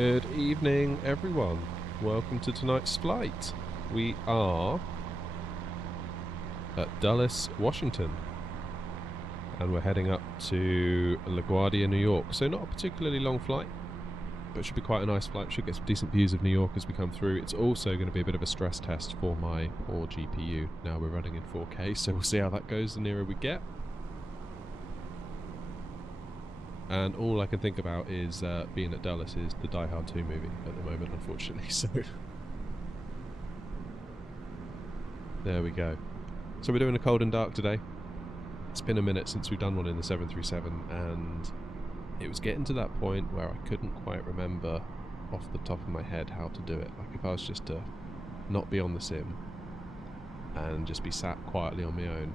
Good evening, everyone. Welcome to tonight's flight. We are at Dulles, Washington, and we're heading up to LaGuardia, New York. So not a particularly long flight, but it should be quite a nice flight. Should get some decent views of New York as we come through. It's also going to be a bit of a stress test for my poor GPU. Now we're running in 4K, so we'll see how that goes the nearer we get. And all I can think about is being at Dulles is the Die Hard 2 movie at the moment, unfortunately. So there we go. So we're doing a cold and dark today. It's been a minute since we've done one in the 737, and it was getting to that point where I couldn't quite remember off the top of my head how to do it. Like if I was just to not be on the sim and just be sat quietly on my own,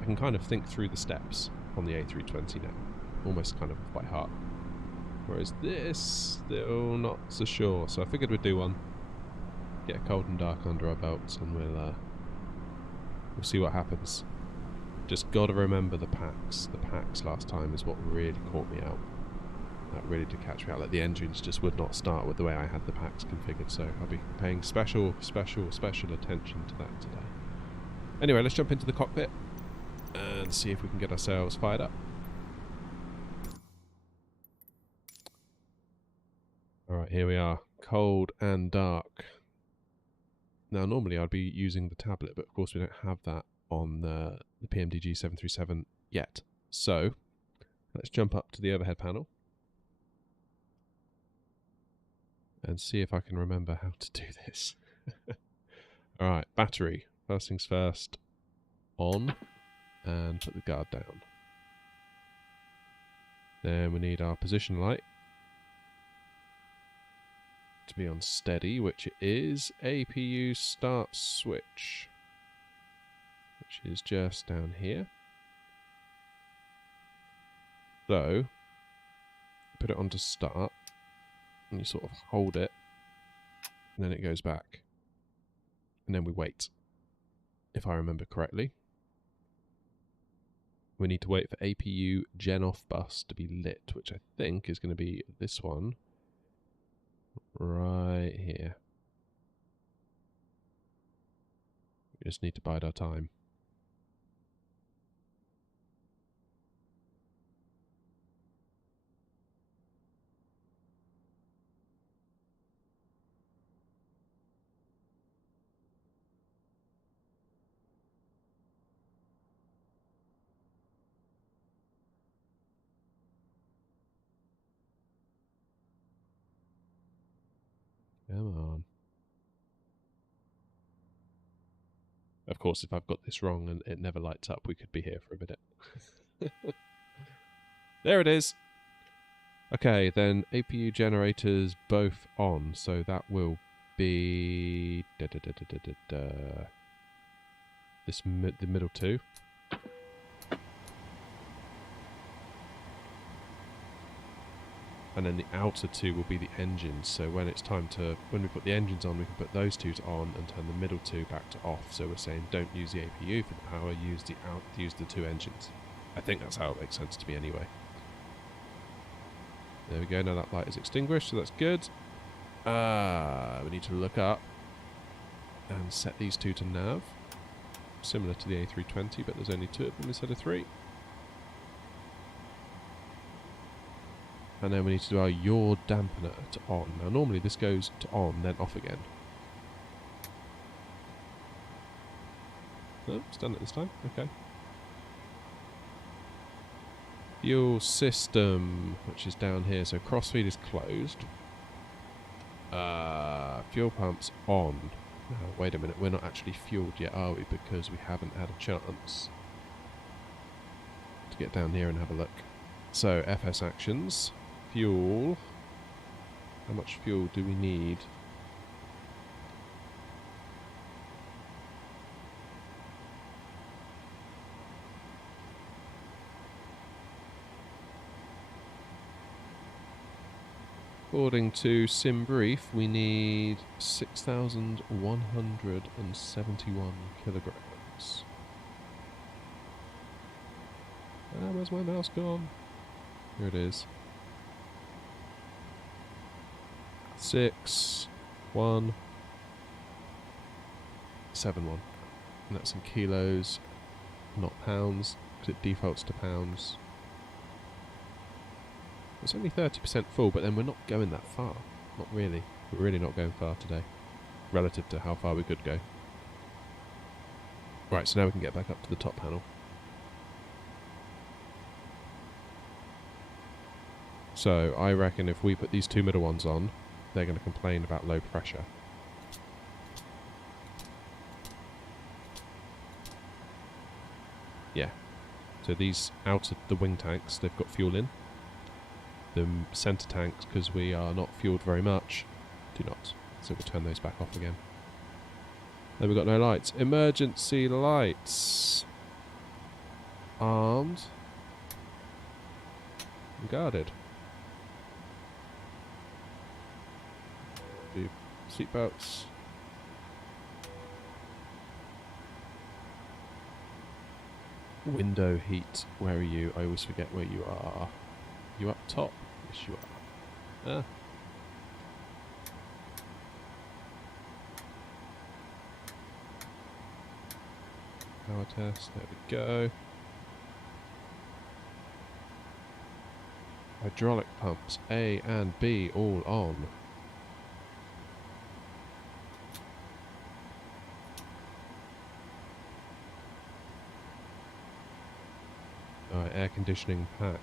I can kind of think through the steps on the A320 now. Almost kind of by heart. Whereas this, still not so sure. So I figured we'd do one. Get a cold and dark under our belts, and we'll see what happens. Just gotta remember the packs. The packs last time is what really caught me out. That really did catch me out. Like the engines just would not start with the way I had the packs configured. So I'll be paying special attention to that today. Anyway, let's jump into the cockpit and see if we can get ourselves fired up. Alright, here we are. Cold and dark. Now, normally I'd be using the tablet, but of course we don't have that on the PMDG 737 yet. So, let's jump up to the overhead panel and see if I can remember how to do this. Alright, battery. First things first. On. And put the guard down. Then we need our position light to be on steady, which it is. APU start switch, which is just down here. So put it onto start and you sort of hold it and then it goes back and then we wait, if I remember correctly. We need to wait for APU gen off bus to be lit, which I think is going to be this one right here. We just need to bide our time. Come on. Of course, if I've got this wrong and it never lights up, we could be here for a minute. There it is. Okay, then APU generators both on, so that will be the middle two. And then the outer two will be the engines, so when it's time to, when we put the engines on, we can put those two on and turn the middle two back to off. So we're saying don't use the APU for the power, use the two engines. I think that's how it makes sense to me anyway. There we go, now that light is extinguished, so that's good. We need to look up and set these two to nav. Similar to the A320, but there's only two of them instead of three. And then we need to do our yaw dampener to on. Now normally this goes to on, then off again. No, it's done it this time. Okay. Fuel system, which is down here. So crossfeed is closed. Fuel pumps on. Now, wait a minute, we're not actually fueled yet, are we? Because we haven't had a chance to get down here and have a look. So FS actions. Fuel. How much fuel do we need? According to Sim Brief, we need 6,171 kilograms. Where's my mouse gone? Here it is. 6, 1, 7, 1. And that's in kilos, not pounds, because it defaults to pounds. It's only 30% full, but then we're not going that far. Not really. We're really not going far today, relative to how far we could go. Right, so now we can get back up to the top panel. So I reckon if we put these two middle ones on, they're going to complain about low pressure. Yeah. So these out of the wing tanks, they've got fuel in. The centre tanks, because we are not fueled very much, do not. So we'll turn those back off again. Then we've got no lights. Emergency lights. Armed. And guarded. Do seatbelts. Window heat. Where are you? I always forget where you are. You up top? Yes, you are. Ah. Power test. There we go. Hydraulic pumps A and B all on. Alright, air conditioning pack.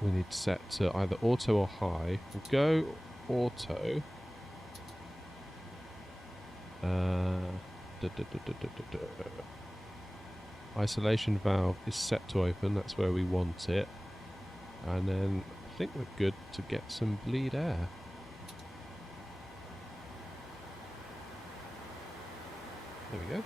We need to set to either auto or high. We'll go auto. Isolation valve is set to open, that's where we want it. And then I think we're good to get some bleed air. There we go.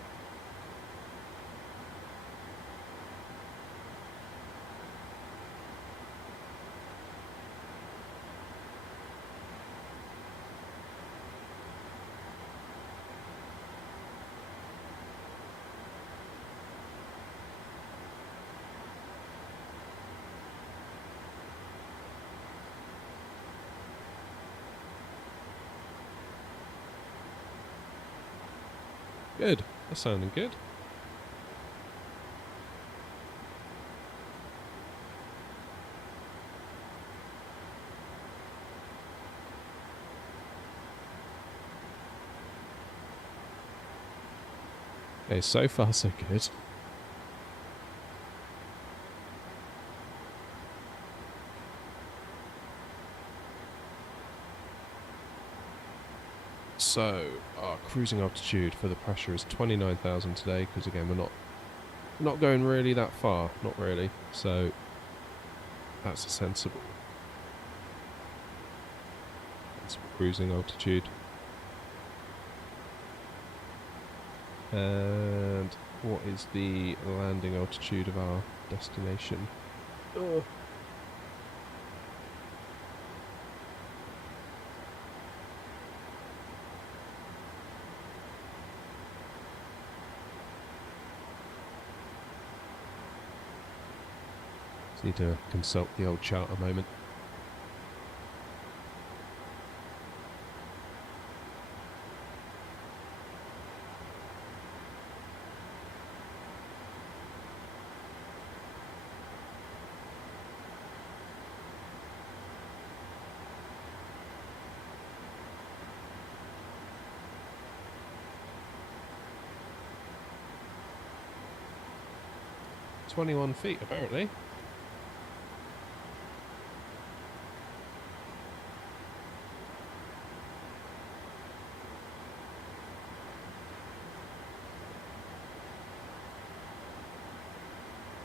Good. That's sounding good. Okay, so far so good. So, our cruising altitude for the pressure is 29,000 today, because again we're not going really that far, not really. So that's a sensible cruising altitude. And what is the landing altitude of our destination? Oh. Need to consult the old chart a moment. "21 feet, apparently."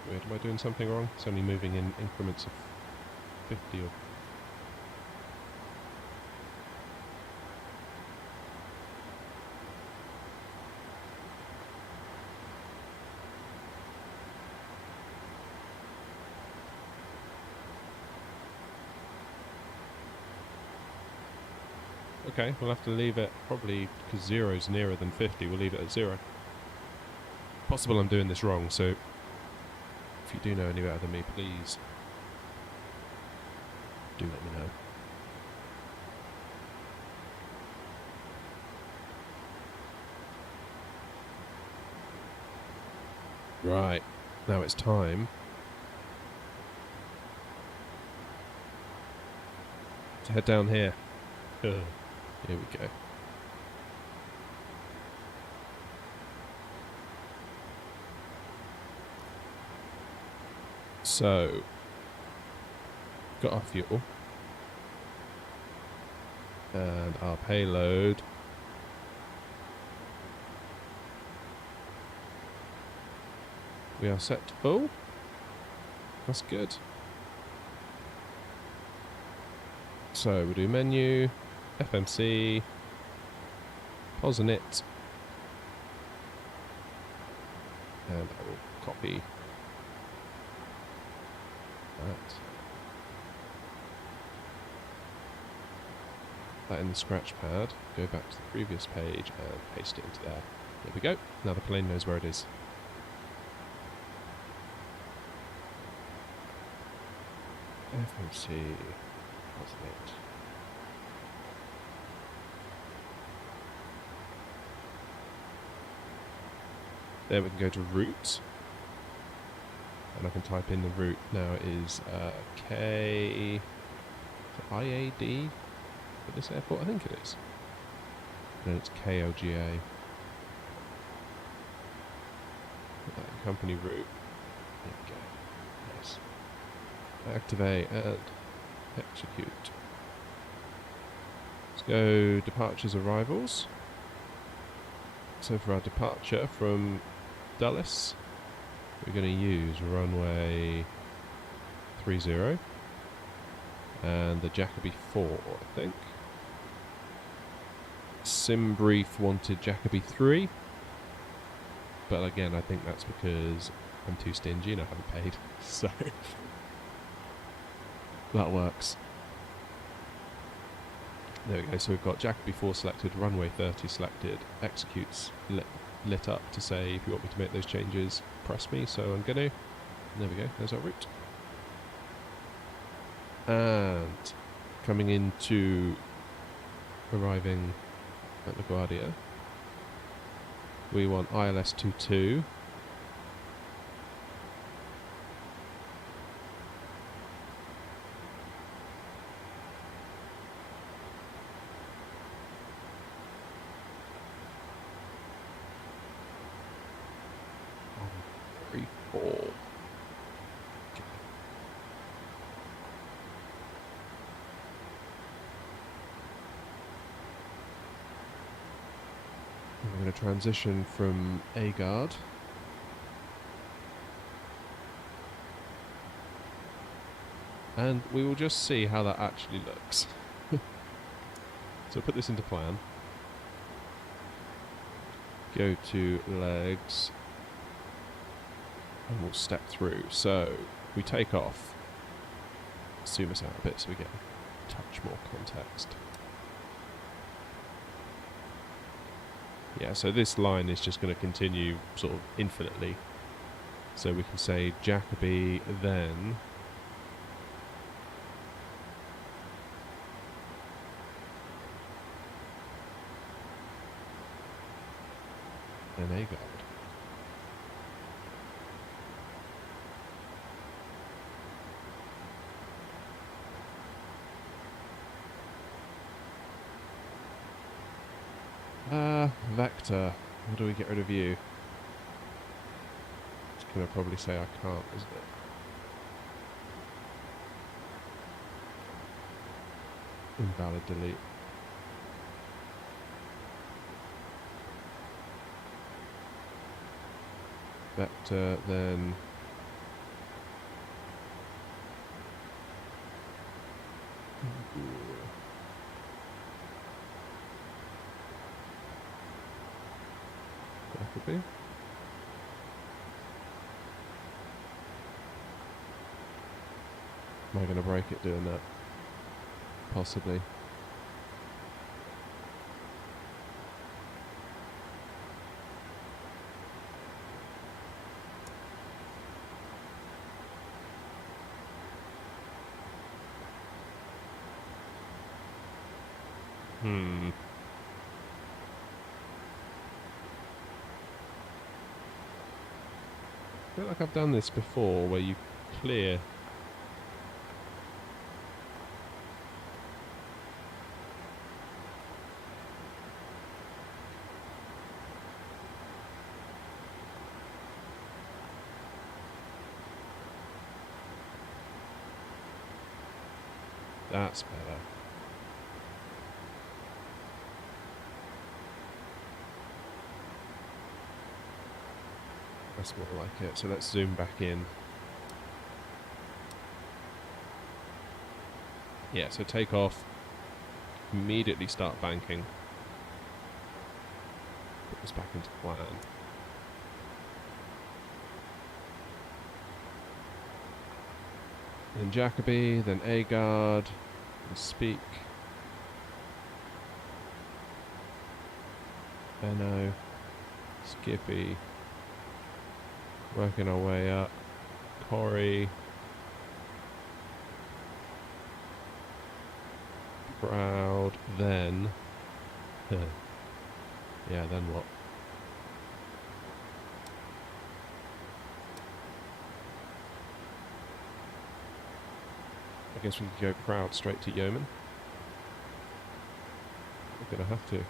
Weird, am I doing something wrong? It's only moving in increments of 50 or... Okay, we'll have to leave it, probably because 0 is nearer than 50, we'll leave it at 0. Possible I'm doing this wrong, so if you do know any better than me, please do let me know. Right, now it's time to head down here. Here we go. So, got our fuel and our payload. We are set to full. That's good. So we do menu, FMC, pause on it, and I will copy that in the scratch pad, go back to the previous page and paste it into there. There we go. Now the plane knows where it is. FMC, wasn't it? There we can go to route, and I can type in the route now. It is KIAD for this airport, I think it is. And it's KLGA. Put that in company route. There we go. Nice. Activate and execute. Let's go departures, arrivals. So for our departure from Dulles, we're going to use runway 30 and the Jacoby 4, I think. Simbrief wanted Jacoby 3, but again I think that's because I'm too stingy and I haven't paid, so that works. There we go, so we've got Jacoby 4 selected, runway 30 selected, executes lit up to say if you want me to make those changes, press me, so I'm going to. There we go, there's our route. And coming into arriving at LaGuardia, we want ILS 22. We're going to transition from A-guard and we will just see how that actually looks. So put this into plan, go to legs, and we'll step through. So we take off, zoom us out a bit so we get a touch more context. Yeah, so this line is just going to continue sort of infinitely. So we can say Jacoby, then A-guard. Vector. How do we get rid of you? It's going to probably say I can't, isn't it? Invalid delete. Vector, then Jacoby. Am I going to break it doing that? Possibly. feel like I've done this before, where you clear. That's better. That's more like it. So let's zoom back in. Yeah, so take off. Immediately start banking. Put this back into plan. Then Jacoby, then A-guard, then speak. Benno, Skippy. Working our way up. Corey. Proud. Then. Yeah, then what? I guess we could go Proud straight to Yeoman. We're gonna have to.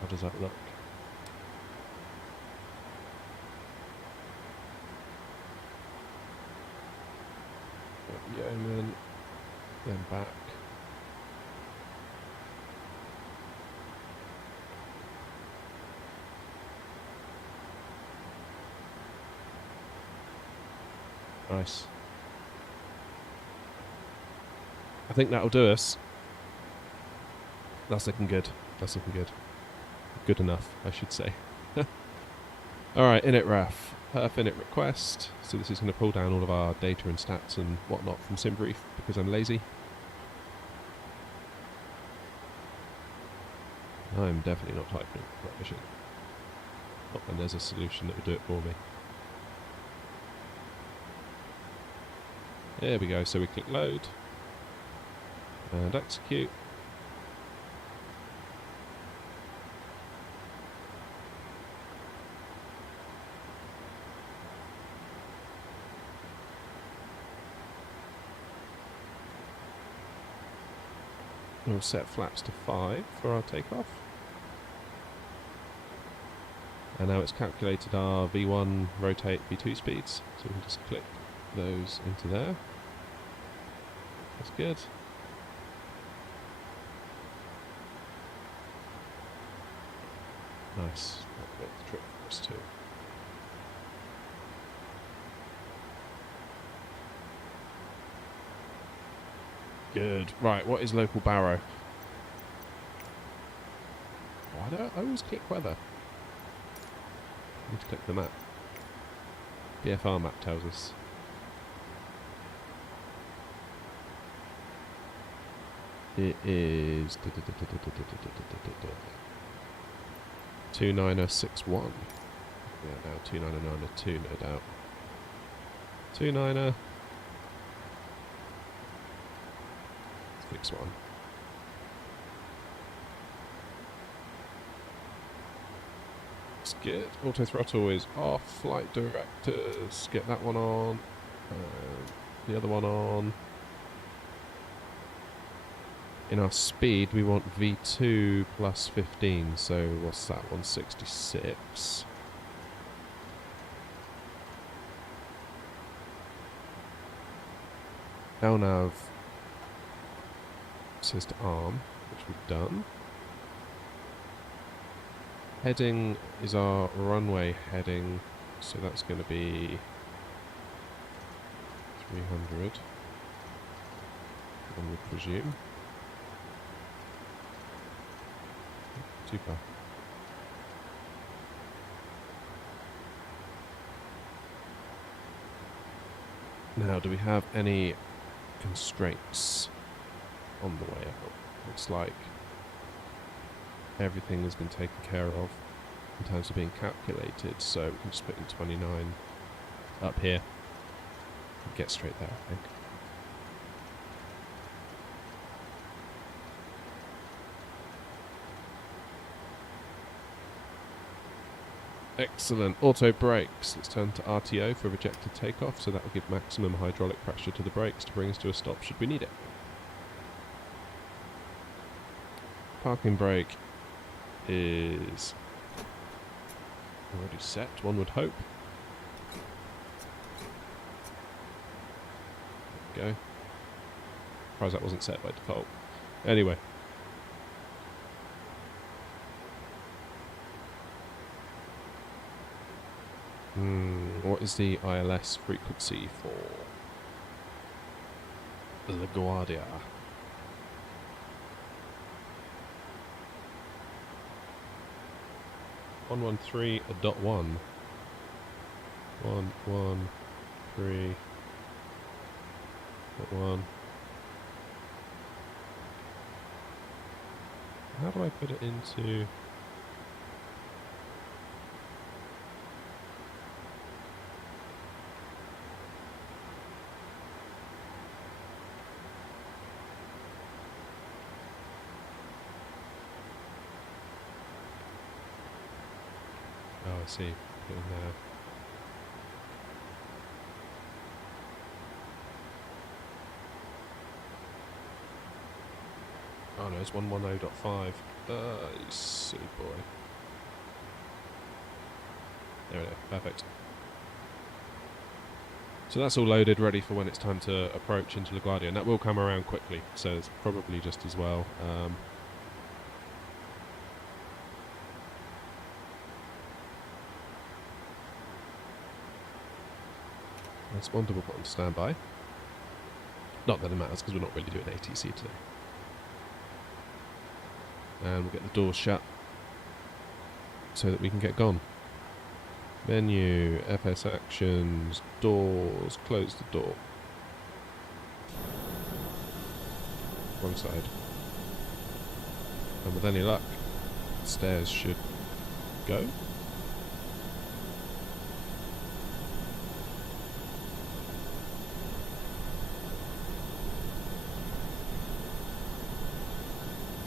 How does that look? Yeoman, then back. Nice. I think that'll do us. That's looking good. That's looking good. Good enough, I should say. Alright, init ref. Perf init request. So this is going to pull down all of our data and stats and whatnot from SimBrief because I'm lazy. I'm definitely not typing rubbish in. Not when there's a solution that will do it for me. There we go, so we click load and execute. We'll set flaps to 5 for our takeoff. And now it's calculated our V1 rotate V2 speeds, so we can just click those into there. That's good. Nice. That'll make the trip for us too. Good. Right, what is local barrow? Why do I always click weather? I need to click the map. BFR map tells us. It is 2961. Yeah, now 2992, no doubt. 29er. 61. Let's get auto throttle is off. Flight directors, get that one on. The other one on. In our speed, we want V2 plus 15, so what's that? 166. LNAV says to arm, which we've done. Heading is our runway heading, so that's going to be 300, one would presume. Super. Now, do we have any constraints on the way out? Looks like everything has been taken care of in terms of being calculated, so we can just put in 29 up here and get straight there, I think. Excellent. Auto brakes. Let's turn to RTO for rejected takeoff, so that will give maximum hydraulic pressure to the brakes to bring us to a stop should we need it. Parking brake is already set, one would hope. There we go. Surprised that wasn't set by default. Anyway. What is the ILS frequency for LaGuardia? (113.1) 113.1. How do I put it into? Oh, I see. Put it in there. Oh no, it's 110.5. You silly boy. There we go. Perfect. So that's all loaded, ready for when it's time to approach into LaGuardia, and that will come around quickly, so it's probably just as well. Responder will put on standby. Not that it matters because we're not really doing ATC today. And we'll get the doors shut so that we can get gone. Menu, FS actions, doors, close the door. Wrong side. And with any luck, the stairs should go.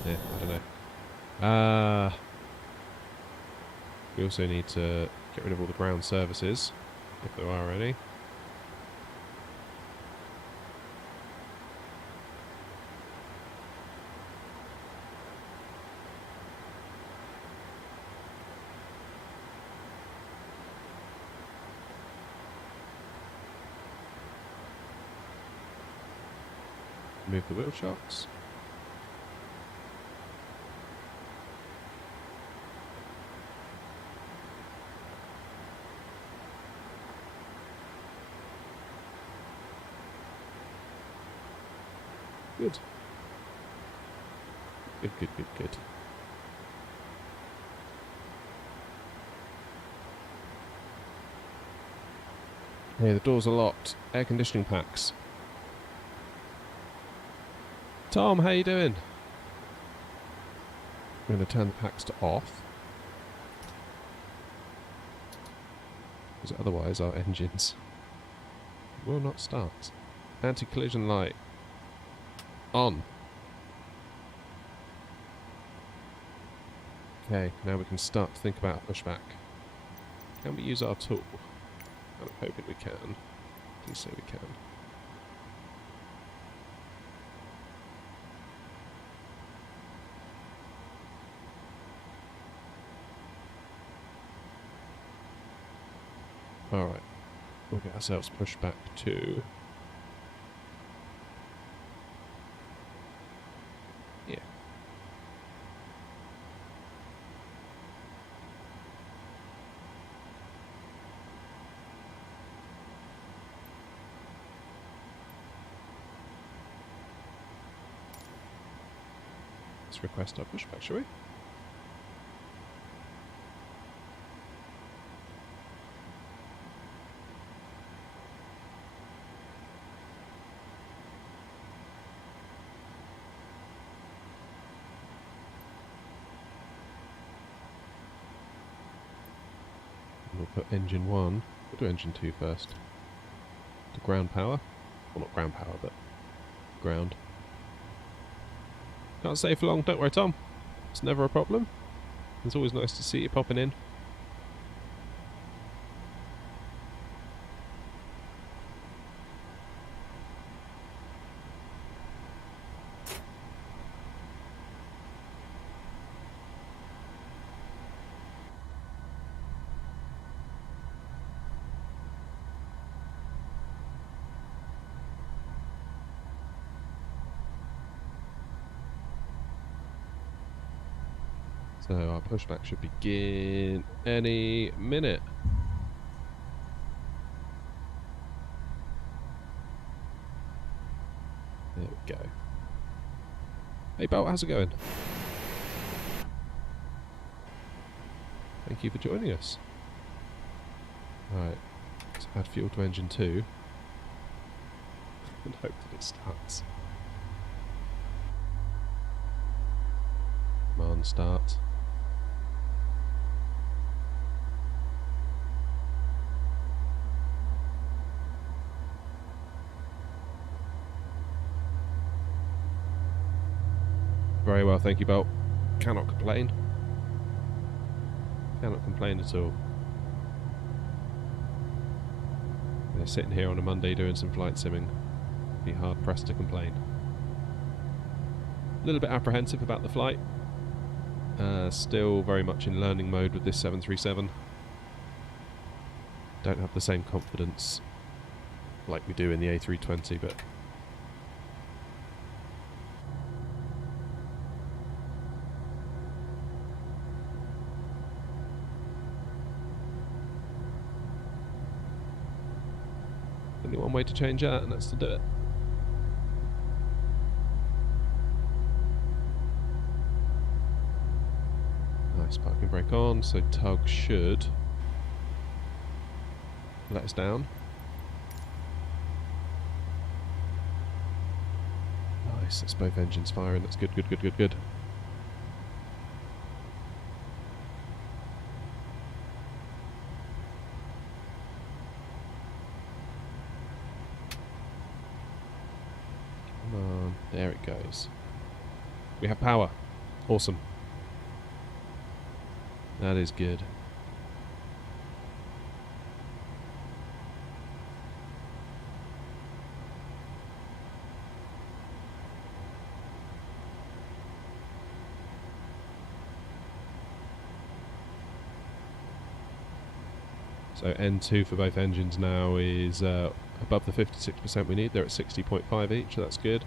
Yeah, I don't know. We also need to get rid of all the ground services, if there are any. Move the wheel shocks. Good. Good. Hey, the doors are locked. Air conditioning packs. Tom, how you doing? I'm going to turn the packs to off. Because otherwise our engines will not start. Anti-collision light. On. Okay, now we can start to think about pushback. Can we use our tool? I'm hoping we can. Please say we can. Alright. We'll get ourselves pushed back to... yeah. Let's request our pushback, shall we? We'll put engine 1. We'll do engine 2 first. To ground power. Well, not ground power, but ground. Can't stay for long, don't worry, Tom. It's never a problem. It's always nice to see you popping in. So our pushback should begin any minute. There we go. Hey Bolt, how's it going? Thank you for joining us. Right, let's add fuel to engine 2 and hope that it starts. Come on, start. Very well, thank you, Bolt. Cannot complain. Cannot complain at all. They're sitting here on a Monday doing some flight simming. Be hard pressed to complain. A little bit apprehensive about the flight. Still very much in learning mode with this 737. Don't have the same confidence like we do in the A320, but only one way to change that, and that's to do it. Nice parking brake on, so tug should let us down. Nice, that's both engines firing, that's good, good, good, good, good. Come on, there it goes. We have power. Awesome. That is good. So N2 for both engines now is above the 56% we need. They're at 60.5 each, so that's good.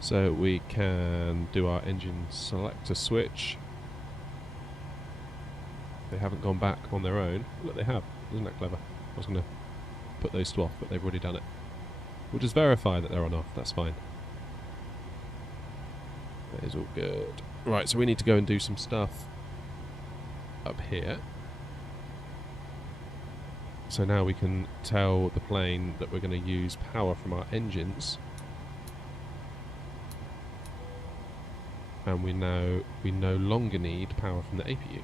So we can do our engine selector switch. They haven't gone back on their own. Look, they have. Isn't that clever? I was going to put those to off, but they've already done it. We'll just verify that they're on off. That's fine. That is all good. Right, so we need to go and do some stuff up here. So now we can tell the plane that we're going to use power from our engines. And we no longer need power from the APU.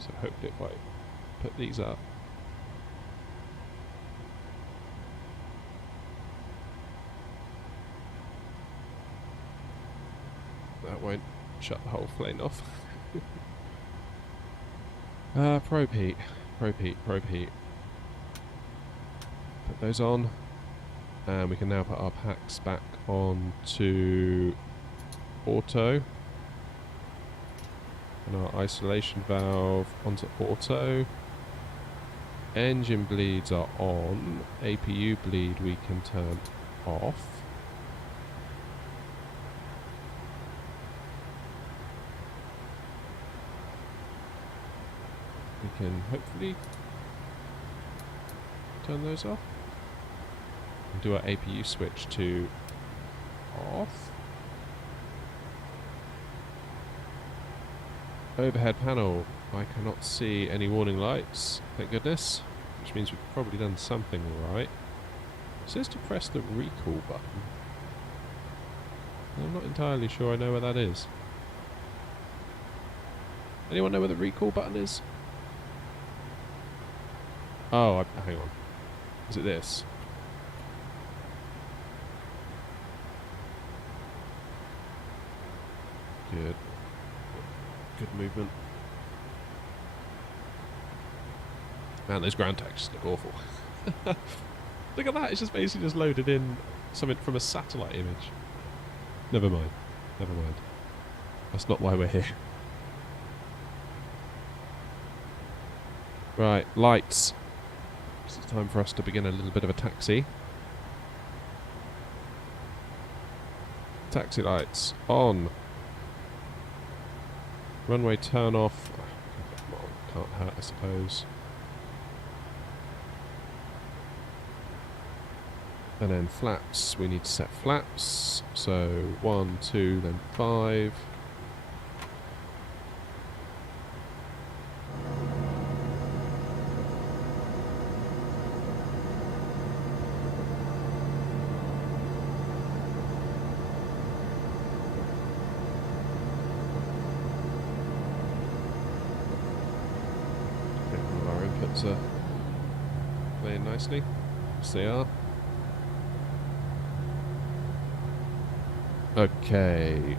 So hopefully if I put these up, that won't shut the whole plane off. Probe heat, probe heat, probe heat. Put those on, and we can now put our packs back on to auto. And our isolation valve onto auto. Engine bleeds are on. APU bleed we can turn off. We can hopefully turn those off. And do our APU switch to off. Overhead panel, I cannot see any warning lights, thank goodness, which means we've probably done something right. It says to press the recall button. I'm not entirely sure I know where that is. Anyone know where the recall button is? Oh, hang on. Is it this? Good. Good movement. Man, those ground textures look awful. Look at that, it's just basically just loaded in something from a satellite image. Never mind. Never mind. That's not why we're here. Right, lights. It's time for us to begin a little bit of a taxi. Taxi lights on. Runway turn off. Come on, can't hurt, I suppose. And then flaps, we need to set flaps. So 1, 2, then 5. Okay, all our inputs are playing nicely. Yes, they are. Okay.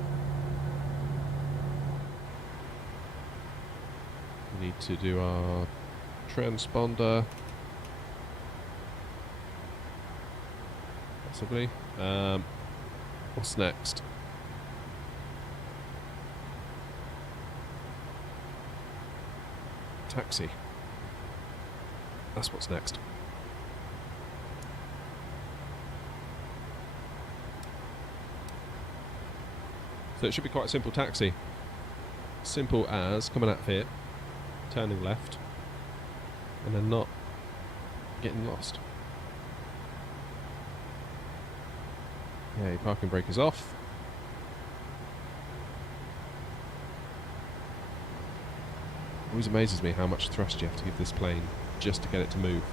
We need to do our transponder. Possibly. What's next? Taxi. That's what's next. So it should be quite a simple taxi. Simple as coming out of here, turning left, and then not getting lost. Yeah, your parking brake is off. Always amazes me how much thrust you have to give this plane just to get it to move.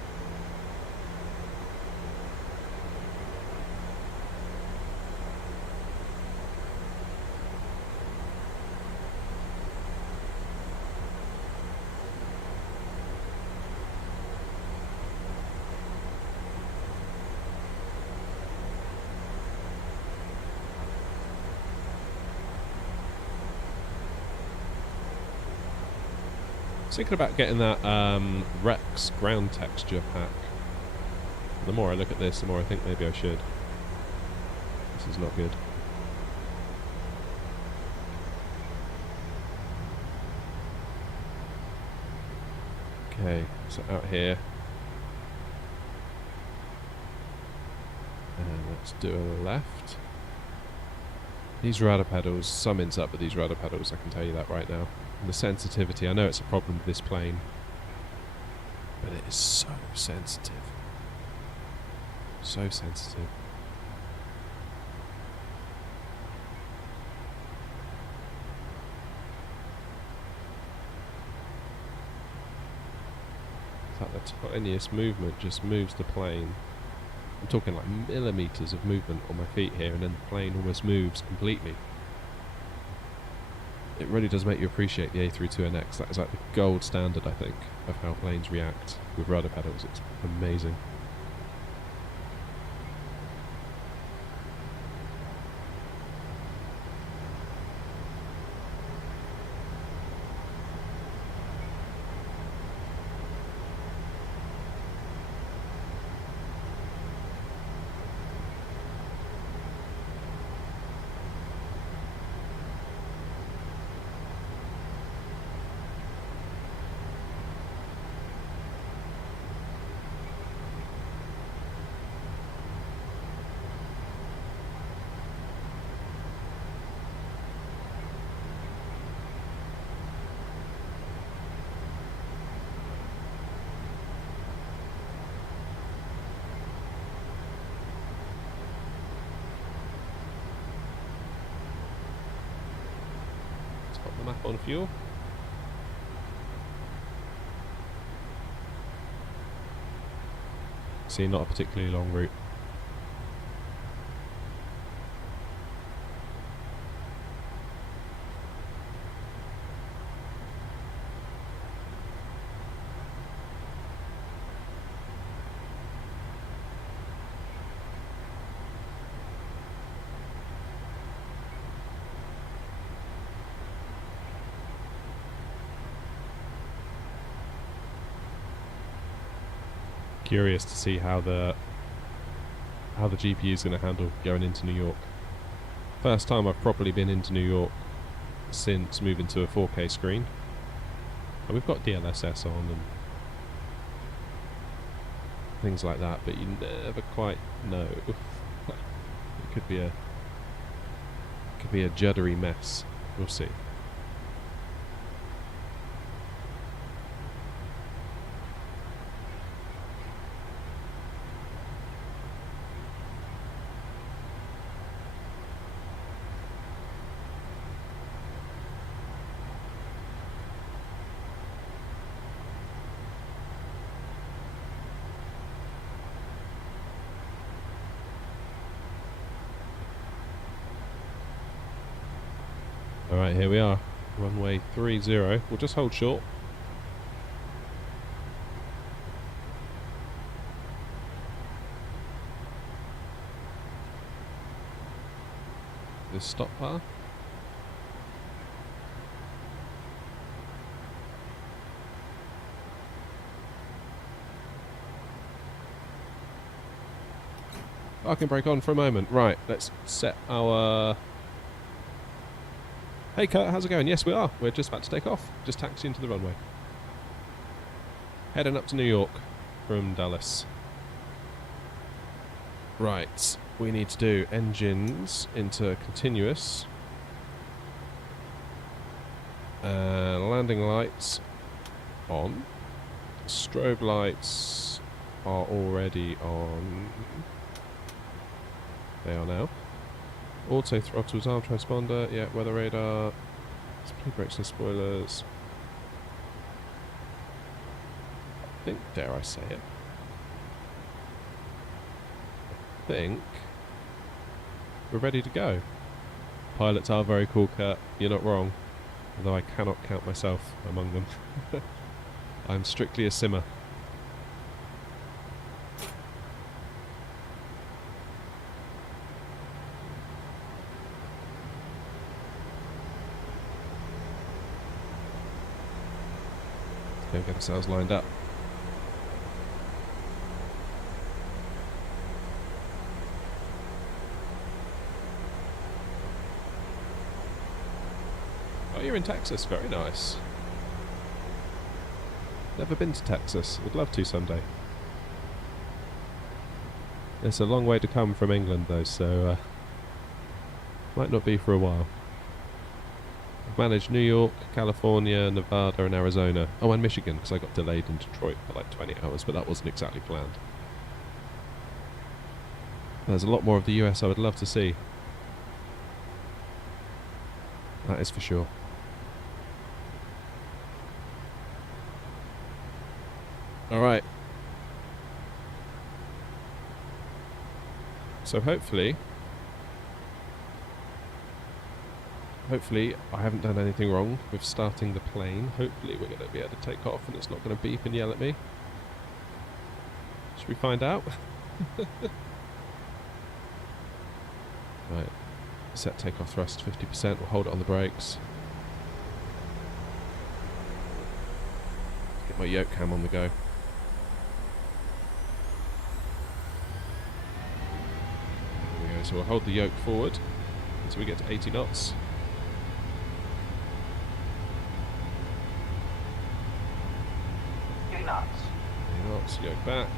I was thinking about getting that Rex ground texture pack. The more I look at this, the more I think maybe I should. This is not good. Okay, so out here. And let's do a left. These rudder pedals, something's up with these rudder pedals, I can tell you that right now. And the sensitivity, I know it's a problem with this plane, but it is so sensitive. So sensitive. It's like the tiniest movement just moves the plane. I'm talking like millimeters of movement on my feet here, and then the plane almost moves completely. It really does make you appreciate the A32NX. That is like the gold standard, I think, of how planes react with rudder pedals. It's amazing. The map on fuel. See, not a particularly long route. Curious to see how the GPU is going to handle going into New York. First time I've properly been into New York since moving to a 4K screen. And we've got DLSS on and things like that, but you never quite know. It could be a juddery mess. We'll see. Alright, here we are. Runway 30. We'll just hold short. This stop bar. Parking brake on for a moment. Right, let's set our... Hey Kurt, how's it going? Yes, we are. We're just about to take off. Just taxiing to the runway. Heading up to New York from Dallas. Right, we need to do engines into continuous. Landing lights on. Strobe lights are already on. They are now. Auto throttles, arm transponder, yeah, weather radar, speed brakes and spoilers. I think, dare I say it? I think we're ready to go. Pilots are very cool, Kurt. You're not wrong. Although I cannot count myself among them. I'm strictly a simmer. Let's get ourselves lined up. Oh, you're in Texas. Very nice. Never been to Texas. Would love to someday. It's a long way to come from England though, so might not be for a while. I've managed New York, California, Nevada and Arizona. Oh, and Michigan, because I got delayed in Detroit for like 20 hours, but that wasn't exactly planned. There's a lot more of the US I would love to see. That is for sure. Alright. So hopefully I haven't done anything wrong with starting the plane. Hopefully we're going to be able to take off and it's not going to beep and yell at me. Should we find out? Right. Set takeoff thrust 50%. We'll hold it on the brakes. Get my yoke cam on the go. There we go. So we'll hold the yoke forward until we get to 80 knots. 80 knots. 80 knots, yoke back.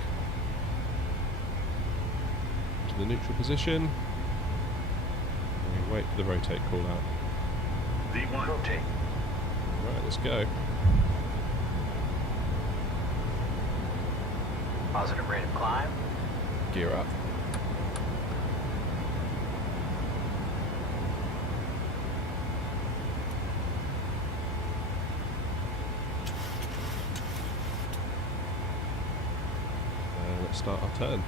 To the neutral position. And we wait for the rotate call out. V1 rotate. Right, let's go. Positive rate of climb. Gear up. Let's start our turn.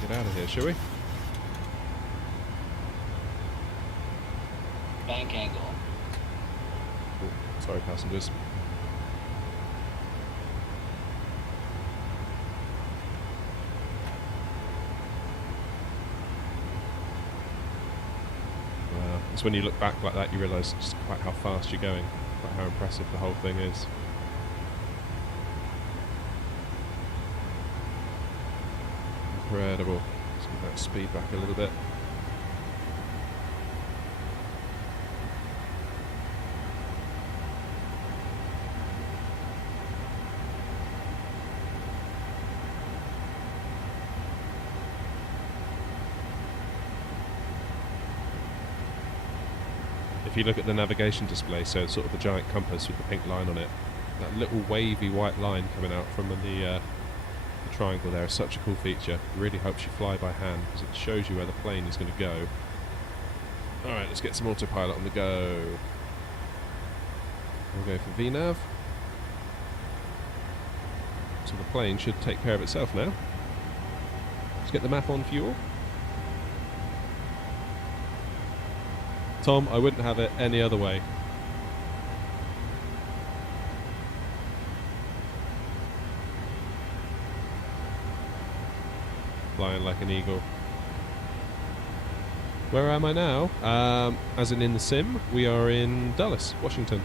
Get out of here, shall we? Bank angle. Oh, sorry, passengers. Wow. It's when you look back like that you realise just quite how fast you're going, quite how impressive the whole thing is. Incredible. Let's get that speed back a little bit. If you look at the navigation display, so it's sort of the giant compass with the pink line on it, that little wavy white line coming out from the triangle there is such a cool feature. It really helps you fly by hand because it shows you where the plane is going to go. Alright, let's get some autopilot on the go. We'll go for VNav. So the plane should take care of itself now. Let's get the map on fuel. Tom. I wouldn't have it any other way. Flying like an eagle. Where am I now? As in the sim, we are in Dulles, Washington.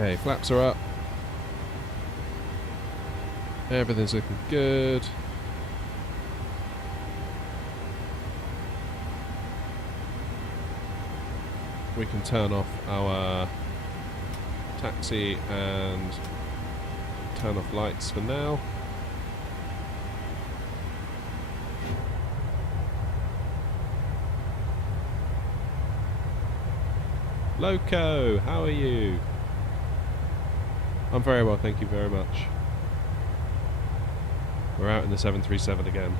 Okay, flaps are up. Everything's looking good. We can turn off our taxi and turn off lights for now. Loco, how are you? I'm very well, thank you very much. We're out in the 737 again.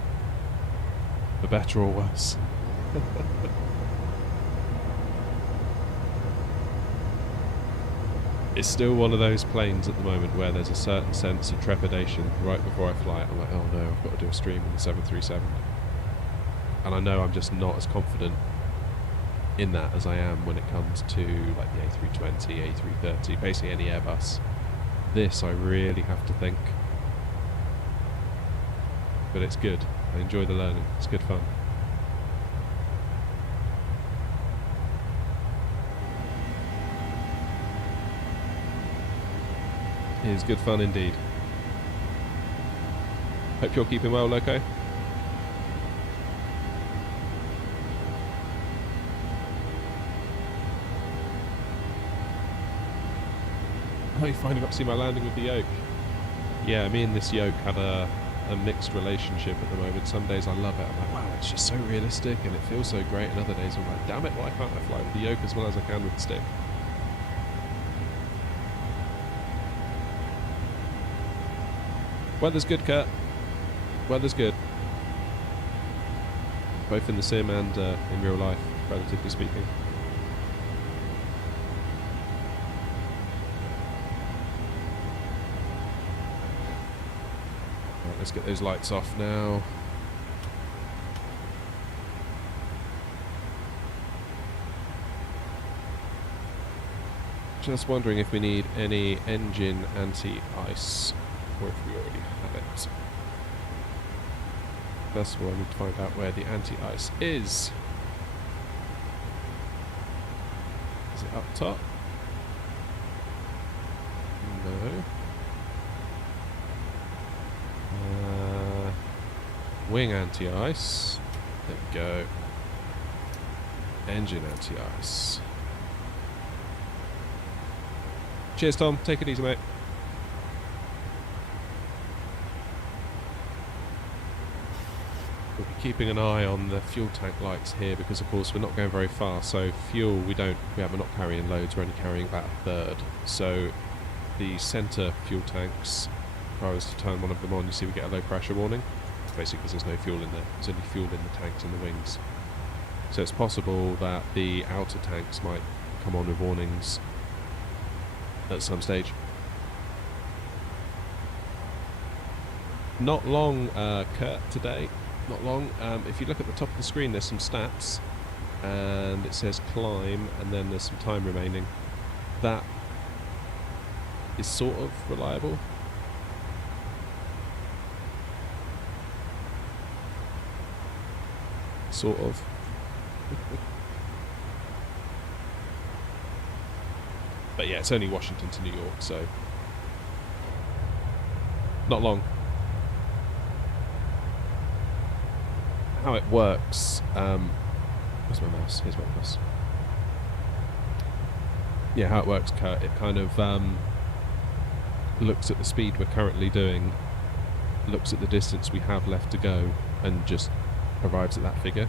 For better or worse. It's still one of those planes at the moment where there's a certain sense of trepidation right before I fly it. I'm like, oh no, I've got to do a stream in the 737. And I know I'm just not as confident in that as I am when it comes to like the A320, A330, basically any Airbus. This I really have to think. But it's good. I enjoy the learning. It's good fun. It is good fun indeed. Hope you're keeping well, Loco. Oh, you finally got to see my landing with the yoke. Yeah, me and this yoke have a mixed relationship at the moment. Some days I love it. I'm like, wow, it's just so realistic and it feels so great. And other days I'm like, damn it, why can't I fly with the yoke as well as I can with the stick? Weather's good, Kurt. Weather's good. Both in the sim and in real life, relatively speaking. Right, let's get those lights off now. Just wondering if we need any engine anti-ice, or if we already have it. First of all, I need to find out where the anti-ice is. Is it up top? No. Wing anti-ice. There we go. Engine anti-ice. Cheers, Tom. Take it easy, mate. We'll be keeping an eye on the fuel tank lights here because, of course, we're not going very far. So fuel, we're not carrying loads. We're only carrying about a third. So the centre fuel tanks, if I was to turn one of them on, you see we get a low pressure warning. Basically because there's no fuel in there. There's only fuel in the tanks and the wings. So it's possible that the outer tanks might come on with warnings at some stage. Not long, Kurt, today. Not long. If you look at the top of the screen, there's some stats, and it says climb, and then there's some time remaining. That is sort of reliable. Sort of. But yeah, it's only Washington to New York, so not long. How it works, where's my mouse? Here's my mouse. Yeah, how it works, Kurt, it kind of looks at the speed we're currently doing, looks at the distance we have left to go, and just arrives at that figure.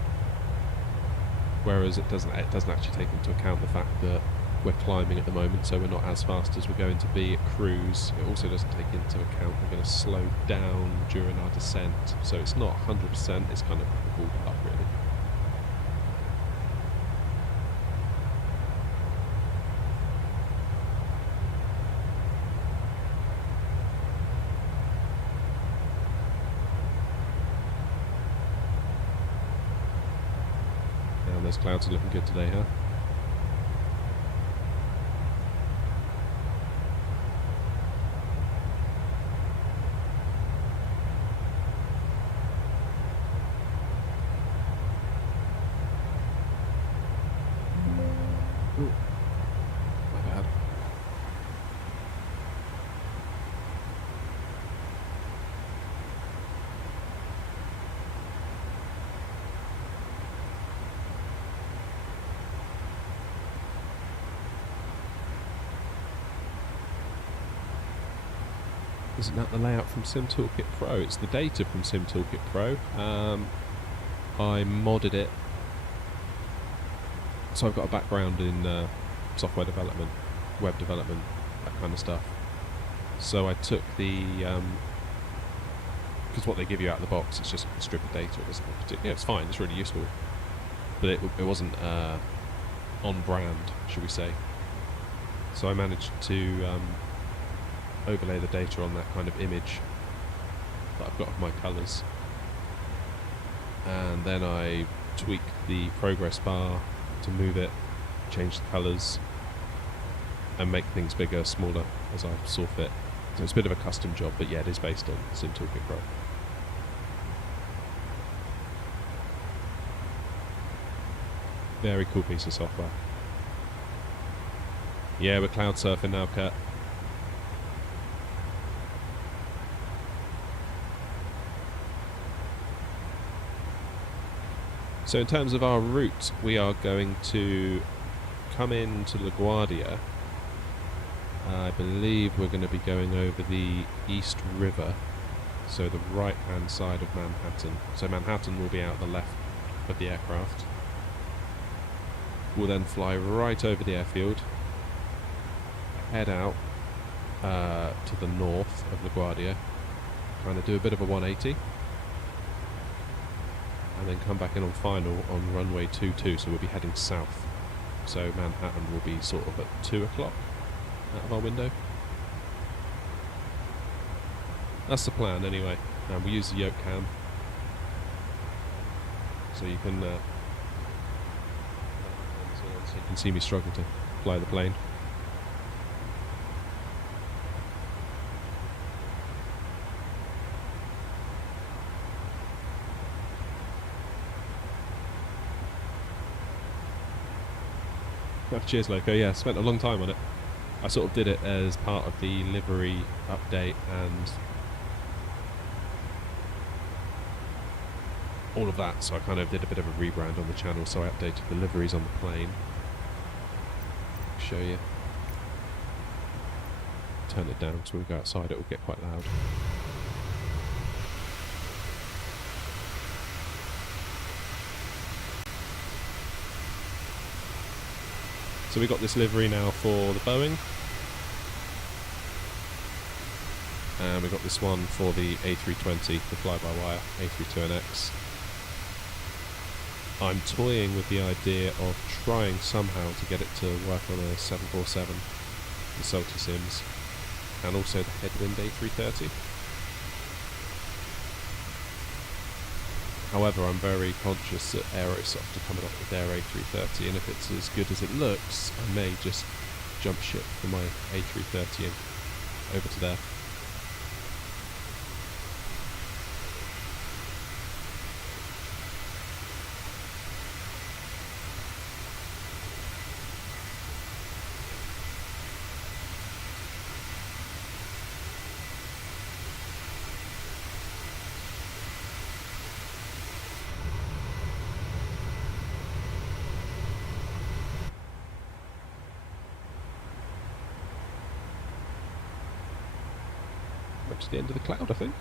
Whereas it doesn't actually take into account the fact that we're climbing at the moment, so we're not as fast as we're going to be at cruise. It also doesn't take into account we're going to slow down during our descent, so it's not 100%, it's kind of pulled up really. And those clouds are looking good today, huh? Ooh, my bad. Isn't that the layout from Sim Toolkit Pro? It's the data from Sim Toolkit Pro. I modded it. So I've got a background in software development, web development, that kind of stuff. So I took the, because what they give you out of the box, it's just a strip of data. It doesn't particularly, it's fine, it's really useful. But it wasn't on brand, should we say. So I managed to overlay the data on that kind of image that I've got of my colours. And then I tweaked the progress bar to move it, change the colours, and make things bigger, smaller as I saw fit. So it's a bit of a custom job, but yeah, it is based on Sim Toolkit Pro. Very cool piece of software. Yeah, we're cloud surfing now, Kurt. So in terms of our route, we are going to come into LaGuardia. I believe we're going to be going over the East River, so the right-hand side of Manhattan. So Manhattan will be out the left of the aircraft. We'll then fly right over the airfield, head out to the north of LaGuardia, kind of do a bit of a 180. And then come back in on final on runway 22, so we'll be heading south. So Manhattan will be sort of at 2 o'clock out of our window. That's the plan anyway. And we use the yoke cam, so you can see me struggle to fly the plane. Oh, cheers, Loco. Yeah, spent a long time on it. I sort of did it as part of the livery update and all of that, so I kind of did a bit of a rebrand on the channel, so I updated the liveries on the plane. Show you. Turn it down, because when we go outside it will get quite loud. So we got this livery now for the Boeing, and we got this one for the A320, the fly-by-wire A32NX. I'm toying with the idea of trying somehow to get it to work on a 747, the Salty Sims, and also the Headwind A330. However, I'm very conscious that Aerosoft are coming up with their A330, and if it's as good as it looks, I may just jump ship from my A330 and over to there. To the end of the cloud, I think.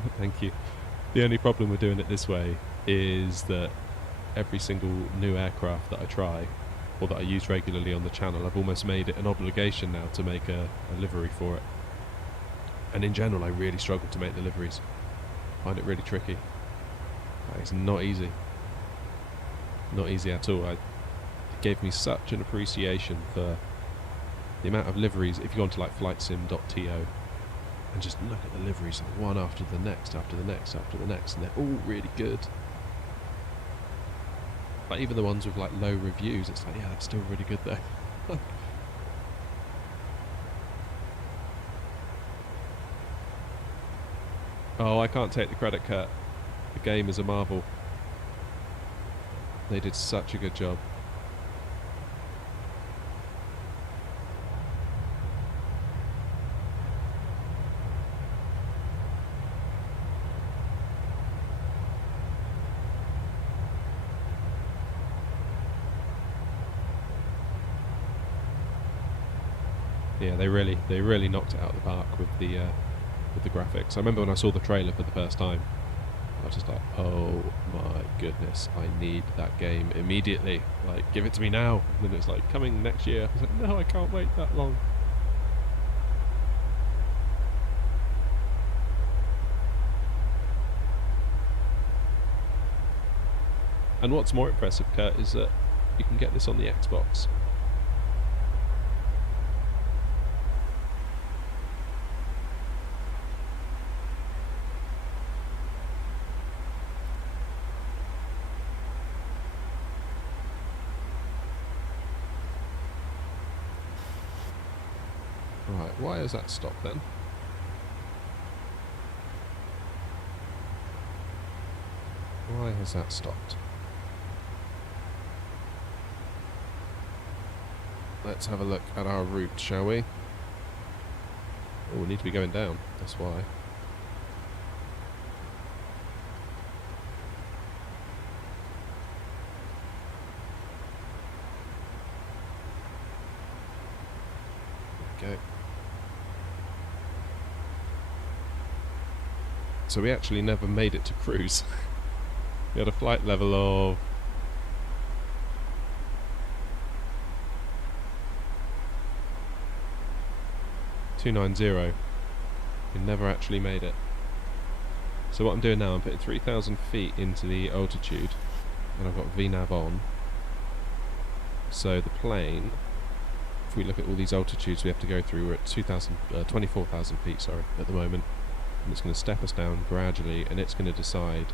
Thank you. The only problem with doing it this way is that every single new aircraft that I try, or that I use regularly on the channel, I've almost made it an obligation now to make a livery for it. And in general, I really struggle to make the liveries. I find it really tricky. It's not easy. Not easy at all. It gave me such an appreciation for the amount of liveries. If you go onto like flightsim.to and just look at the liveries, one after the next, after the next, after the next, and they're all really good. Like even the ones with like low reviews, it's like, yeah, that's still really good though. Oh, I can't take the credit, Kurt. The game is a marvel. They did such a good job. Yeah, they really knocked it out of the park with the graphics. I remember when I saw the trailer for the first time, I was just like, oh my goodness, I need that game immediately. Like, give it to me now. And then it's like, coming next year. I was like, no, I can't wait that long. And what's more impressive, Kurt, is that you can get this on the Xbox. Right, why has that stopped then? Why has that stopped? Let's have a look at our route, shall we? Oh, we need to be going down, that's why. Okay. So we actually never made it to cruise. We had a flight level of 290. We never actually made it. So what I'm doing now, I'm putting 3,000 feet into the altitude, and I've got VNAV on. So the plane, if we look at all these altitudes we have to go through, we're at 24,000 feet, sorry, at the moment. And it's going to step us down gradually, and it's going to decide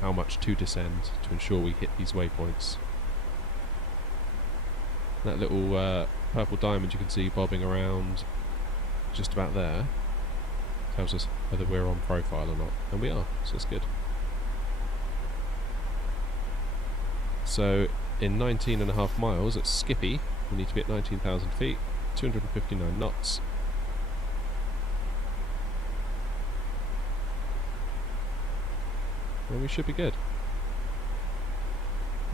how much to descend to ensure we hit these waypoints. That little purple diamond you can see bobbing around just about there tells us whether we're on profile or not, and we are, so it's good. So in 19.5 miles at Skippy, we need to be at 19,000 feet, 259 knots. And we should be good.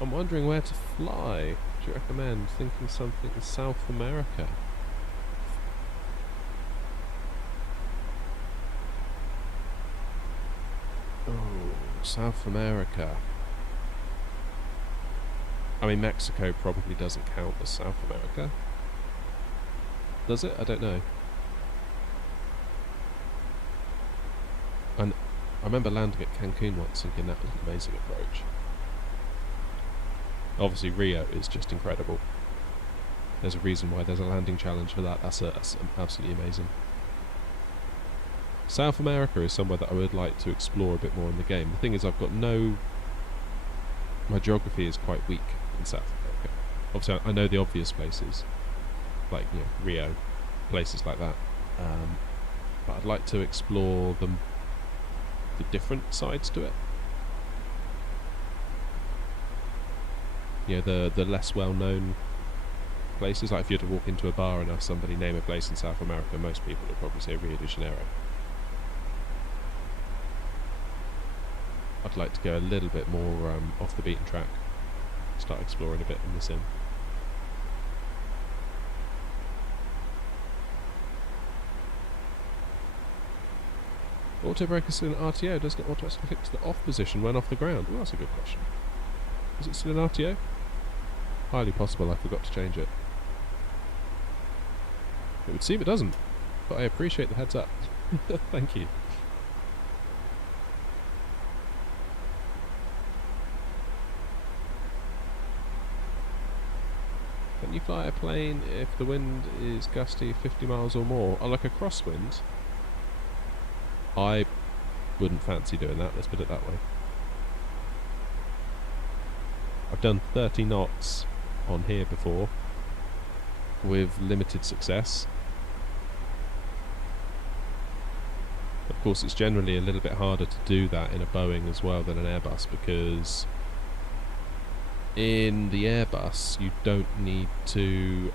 I'm wondering where to fly. Do you recommend thinking something in South America? Oh, South America. I mean, Mexico probably doesn't count as South America. Does it? I don't know. And I remember landing at Cancun once thinking that was an amazing approach. Obviously Rio is just incredible. There's a reason why there's a landing challenge for that. That's absolutely amazing. South America is somewhere that I would like to explore a bit more in the game. The thing is, my geography is quite weak in South America. Obviously I know the obvious places, like, you know, Rio, places like that. But I'd like to explore the different sides to it. You know, the less well known places. Like if you were to walk into a bar and ask somebody name a place in South America, most people would probably say Rio de Janeiro. I'd like to go a little bit more off the beaten track, start exploring a bit in the sim. Auto brake is still in RTO. Doesn't it automatically click to the off position when off the ground? Well, that's a good question. Is it still in RTO? Highly possible I forgot to change it. It would seem it doesn't, but I appreciate the heads up. Thank you. Can you fly a plane if the wind is gusty 50 miles or more? Oh, like a crosswind? I wouldn't fancy doing that, let's put it that way. I've done 30 knots on here before with limited success. Of course, it's generally a little bit harder to do that in a Boeing as well than an Airbus, because in the Airbus you don't need to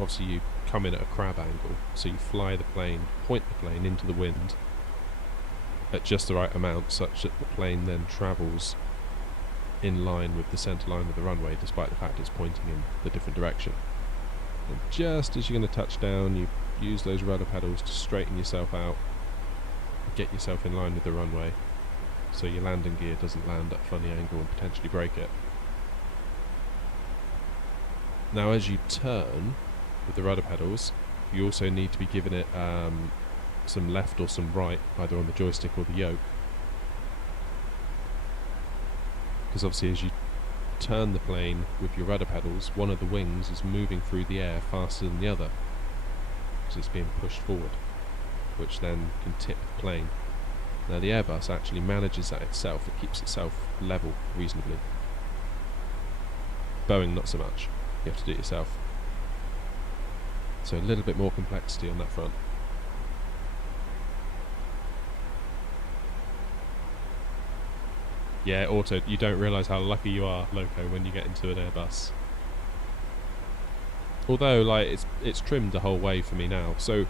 obviously you come in at a crab angle, so you fly the plane, point the plane into the wind at just the right amount such that the plane then travels in line with the centre line of the runway, despite the fact it's pointing in the different direction. And just as you're going to touch down, you use those rudder pedals to straighten yourself out, get yourself in line with the runway, so your landing gear doesn't land at a funny angle and potentially break it. Now as you turn with the rudder pedals, you also need to be giving it some left or some right, either on the joystick or the yoke, because obviously as you turn the plane with your rudder pedals, one of the wings is moving through the air faster than the other, because it's being pushed forward, which then can tip the plane. Now the Airbus actually manages that itself, it keeps itself level reasonably. Boeing not so much, you have to do it yourself. So a little bit more complexity on that front. Yeah, auto, you don't realise how lucky you are, Loco, when you get into an Airbus. Although, like, it's trimmed the whole way for me now. So,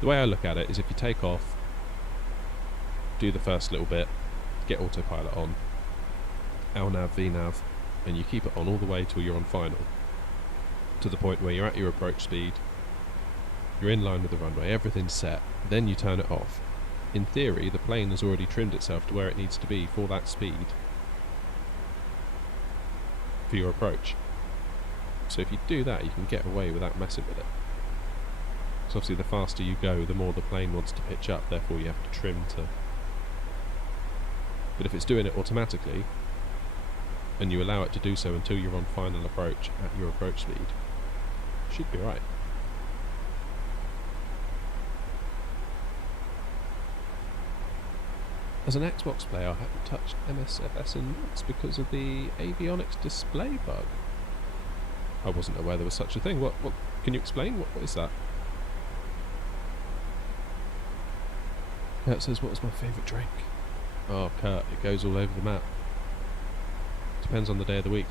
the way I look at it is if you take off, do the first little bit, get autopilot on, LNAV, VNAV, and you keep it on all the way till you're on final. To the point where you're at your approach speed, you're in line with the runway, everything's set, then you turn it off. In theory, the plane has already trimmed itself to where it needs to be for that speed for your approach. So if you do that, you can get away without messing with it. So obviously the faster you go, the more the plane wants to pitch up, therefore you have to trim to... But if it's doing it automatically, and you allow it to do so until you're on final approach at your approach speed, it should be right. As an Xbox player, I haven't touched MSFS in months because of the avionics display bug. I wasn't aware there was such a thing. What can you explain? What is that? Kurt says, what was my favourite drink? Oh, Kurt, it goes all over the map. Depends on the day of the week.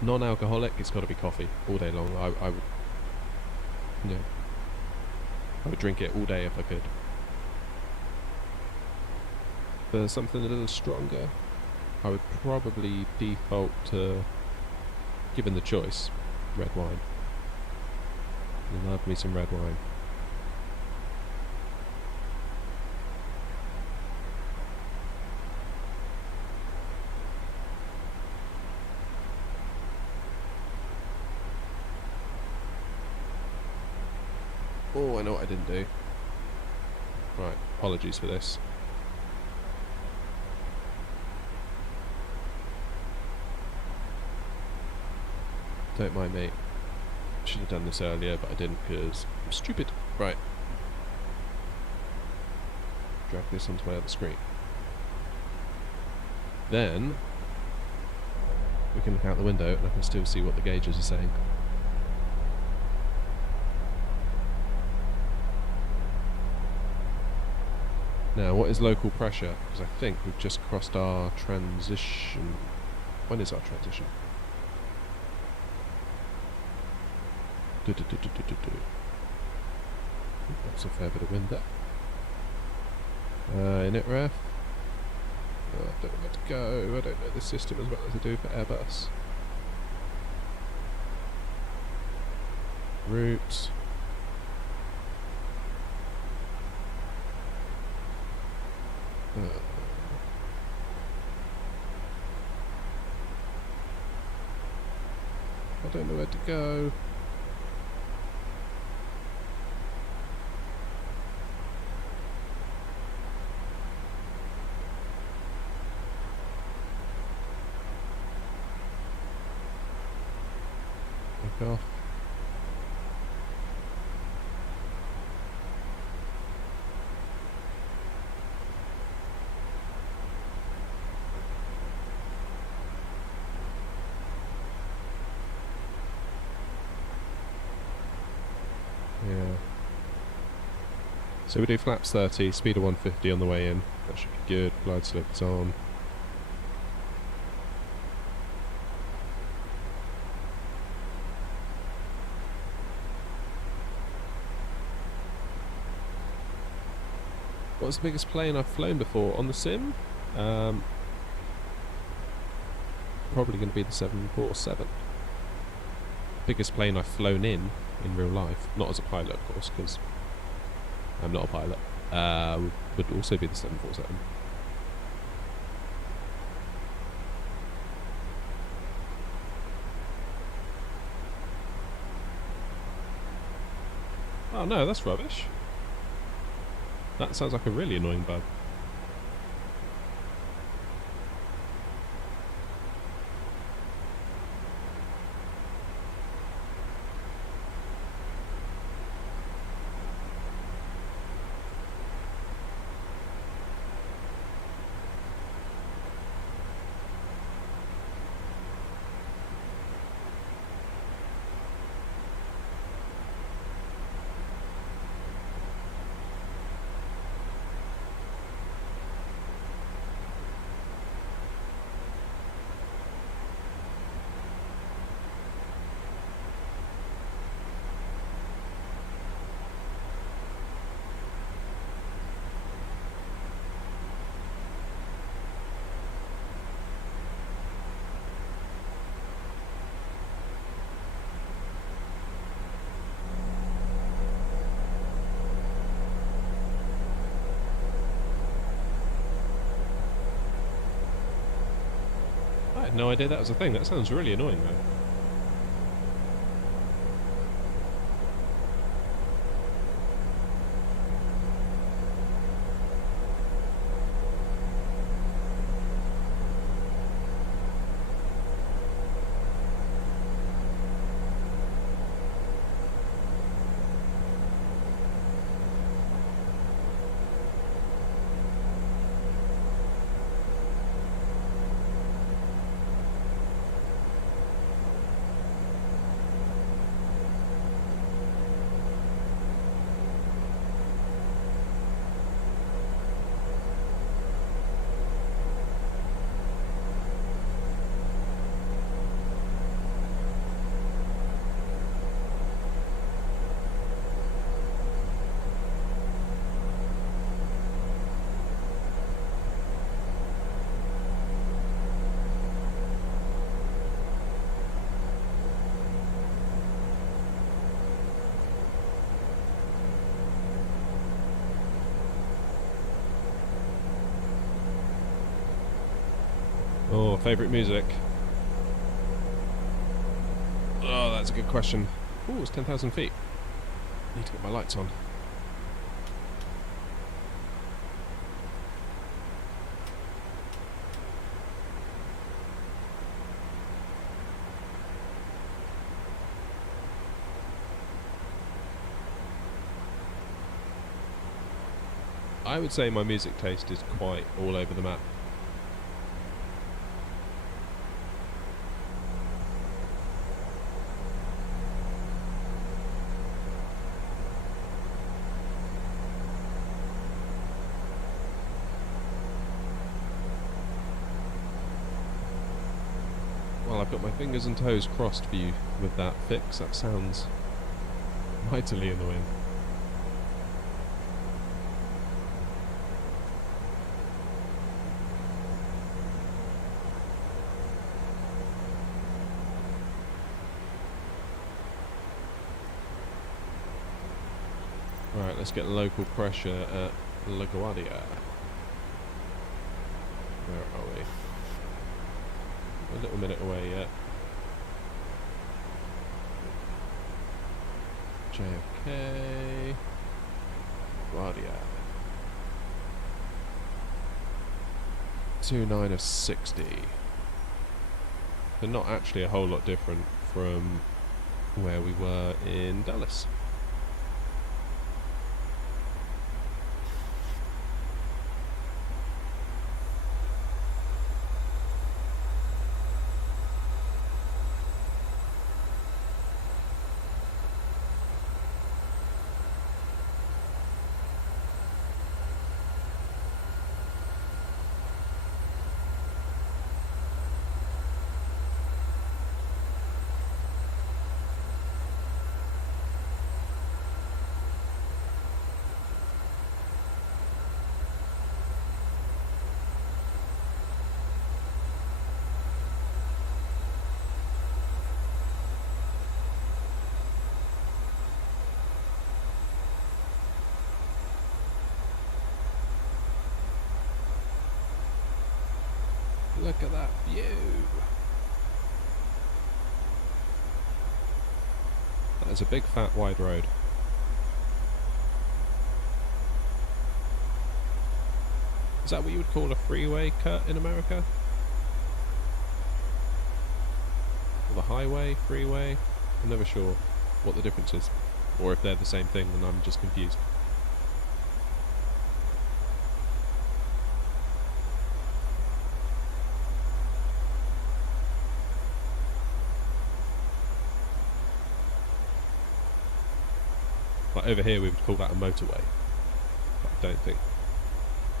Non-alcoholic, it's got to be coffee all day long. I would, yeah. I would drink it all day if I could. For something a little stronger, I would probably default to, given the choice, red wine. Love me some red wine. Oh, I know what I didn't do. Right, apologies for this. Don't mind me. Should have done this earlier, but I didn't because I'm stupid. Right. Drag this onto my other screen. Then we can look out the window and I can still see what the gauges are saying. Now, what is local pressure? Because I think we've just crossed our transition. When is our transition? That's a fair bit of wind there. Init ref. Oh, I don't know where to go. I don't know the system as well as I do for Airbus. route. I don't know where to go. Back off. Yeah. So we do flaps 30, speed of 150 on the way in. That should be good. Glide slope is on. What's the biggest plane I've flown before on the sim? Probably going to be the 747. Biggest plane I've flown in real life, not as a pilot of course, because I'm not a pilot, would also be the 747. Oh no, that's rubbish. That sounds like a really annoying bug. I had no idea that was a thing. That sounds really annoying though. Oh, favourite music? Oh, that's a good question. Oh, it's 10,000 feet. Need to get my lights on. I would say my music taste is quite all over the map. Well, I've got my fingers and toes crossed for you with that fix. That sounds mightily annoying. Right, let's get local pressure at LaGuardia. Where are we? A little minute away yet. JFK. LaGuardia. 29 of 60. They're not actually a whole lot different from where we were in Dallas. Look at that view. That is a big fat wide road. Is that what you would call a freeway cut in America? Or the highway, freeway? I'm never sure what the difference is. Or if they're the same thing and I'm just confused. Like over here we would call that a motorway, but I don't think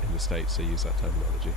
in the States they use that terminology.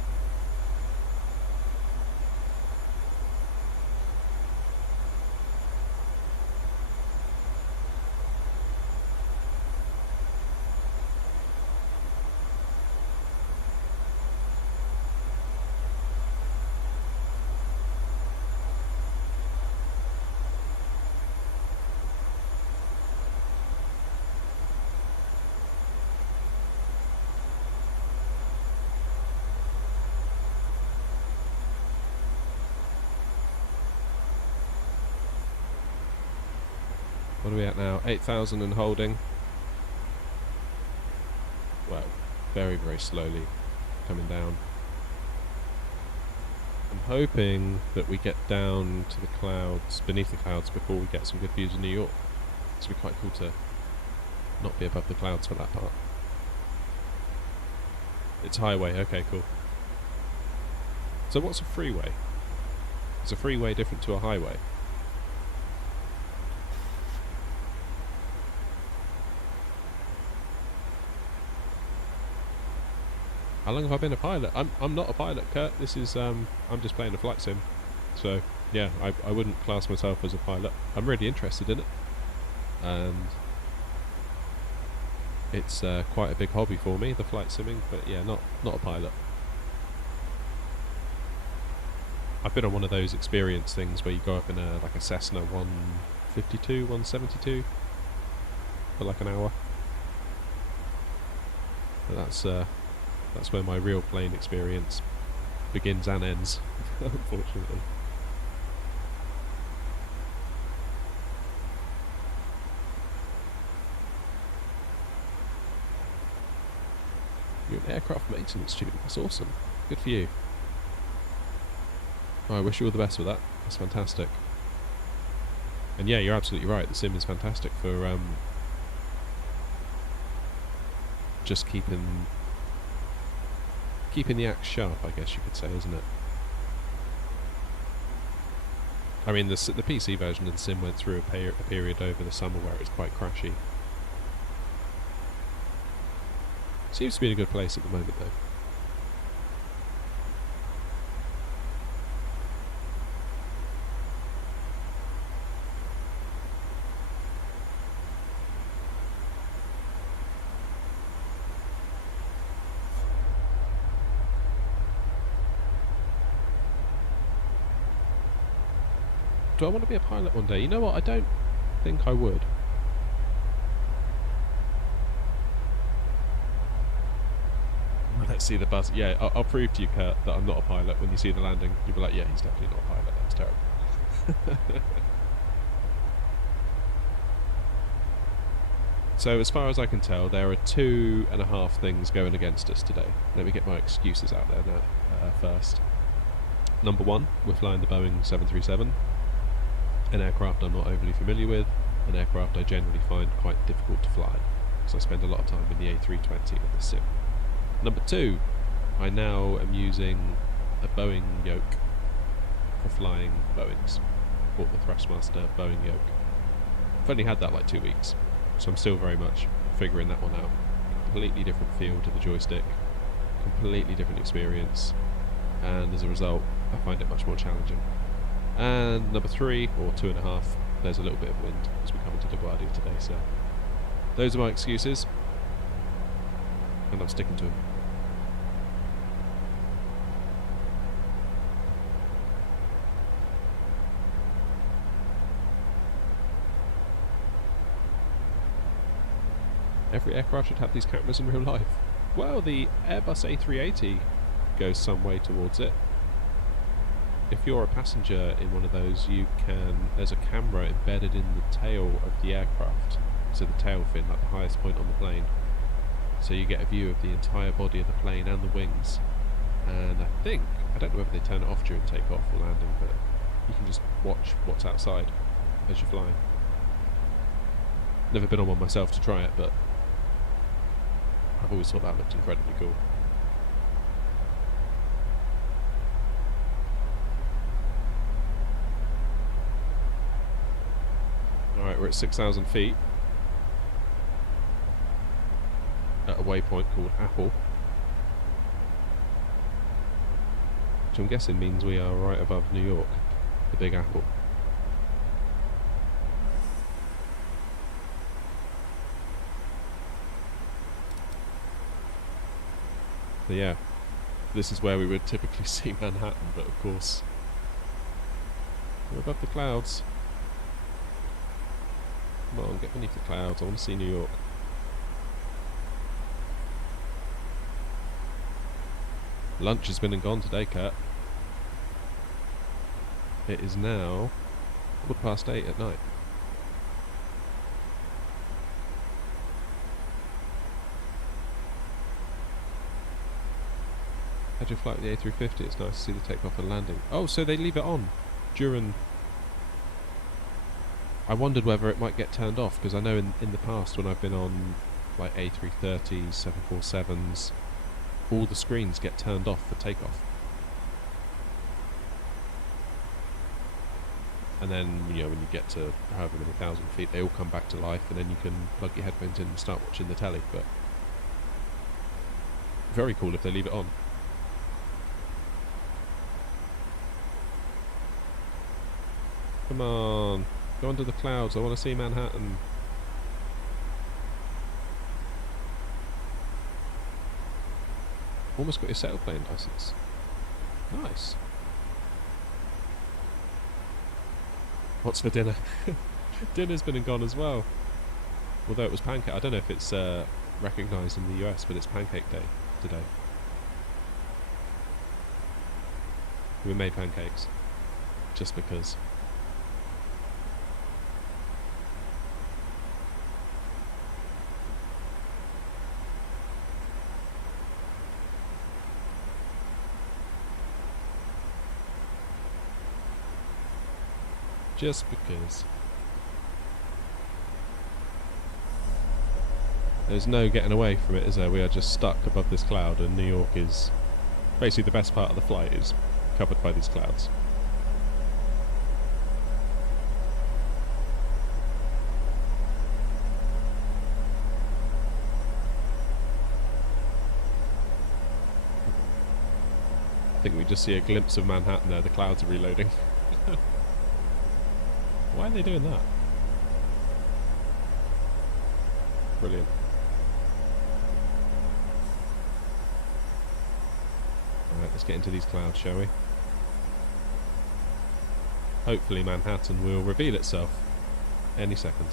What are we at now? 8,000 and holding. Well, very, very slowly coming down. I'm hoping that we get down to the clouds, beneath the clouds, before we get some good views of New York. It's going to be quite cool to not be above the clouds for that part. It's highway, okay, cool. So what's a freeway? Is a freeway different to a highway? How long have I been a pilot? I'm not a pilot, Kurt. This is I'm just playing a flight sim. So yeah, I wouldn't class myself as a pilot. I'm really interested in it, and it's quite a big hobby for me, the flight simming. But yeah, not a pilot. I've been on one of those experience things where you go up in like a Cessna 152, 172 for like an hour. But that's where my real plane experience begins and ends, unfortunately. You're an aircraft maintenance student, that's awesome. Good for you. Oh, I wish you all the best with that, that's fantastic. And yeah, you're absolutely right, the sim is fantastic for just keeping the axe sharp, I guess you could say, isn't it? I mean, the PC version of the sim went through a period over the summer where it was quite crashy. Seems to be in a good place at the moment, though. Do I want to be a pilot one day? You know what? I don't think I would. See the buzz. Yeah, I'll prove to you, Kurt, that I'm not a pilot. When you see the landing, you'll be like, yeah, he's definitely not a pilot. That was terrible. So as far as I can tell, there are 2.5 things going against us today. Let me get my excuses out there now first. Number one, we're flying the Boeing 737, an aircraft I'm not overly familiar with, an aircraft I generally find quite difficult to fly, so I spend a lot of time in the A320 with the sim. Number two, I now am using a Boeing Yoke for flying Boeings. Bought the Thrustmaster Boeing Yoke. I've only had that like 2 weeks, so I'm still very much figuring that one out. Completely different feel to the joystick, completely different experience, and as a result I find it much more challenging. And number three, or 2.5, there's a little bit of wind as we come into LaGuardia today, so those are my excuses, and I'm sticking to them. Every aircraft should have these cameras in real life. Well, the Airbus A380 goes some way towards it. If you're a passenger in one of those, there's a camera embedded in the tail of the aircraft, so the tail fin, like the highest point on the plane. So you get a view of the entire body of the plane and the wings. And I don't know whether they turn it off during takeoff or landing, but you can just watch what's outside as you're flying. Never been on one myself to try it, but I've always thought that looked incredibly cool. Alright, we're at 6,000 feet at a waypoint called Apple, which I'm guessing means we are right above New York, the Big Apple. So yeah, this is where we would typically see Manhattan, but of course we're above the clouds. Come on, get beneath the clouds, I want to see New York. Lunch has been and gone today, Kurt. It is now 8:15 at night. How'd you fly with the A350? It's nice to see the takeoff and landing. Oh, so they leave it on during... I wondered whether it might get turned off, because I know in the past when I've been on like A330s, 747s, all the screens get turned off for takeoff. And then, you know, when you get to however many thousand feet, they all come back to life, and then you can plug your headphones in and start watching the telly. But very cool if they leave it on. Come on, go under the clouds, I want to see Manhattan. Almost got your sailplane license. Nice. What's for dinner? Dinner's been and gone as well. Although it was pancake. I don't know if it's recognised in the US, but it's Pancake Day today. We made pancakes. Just because. Just because. There's no getting away from it, is there? We are just stuck above this cloud, and New York is basically the best part of the flight is covered by these clouds. I think we just see a glimpse of Manhattan there. The clouds are reloading. Why are they doing that? Brilliant. Alright, let's get into these clouds, shall we? Hopefully Manhattan will reveal itself any second.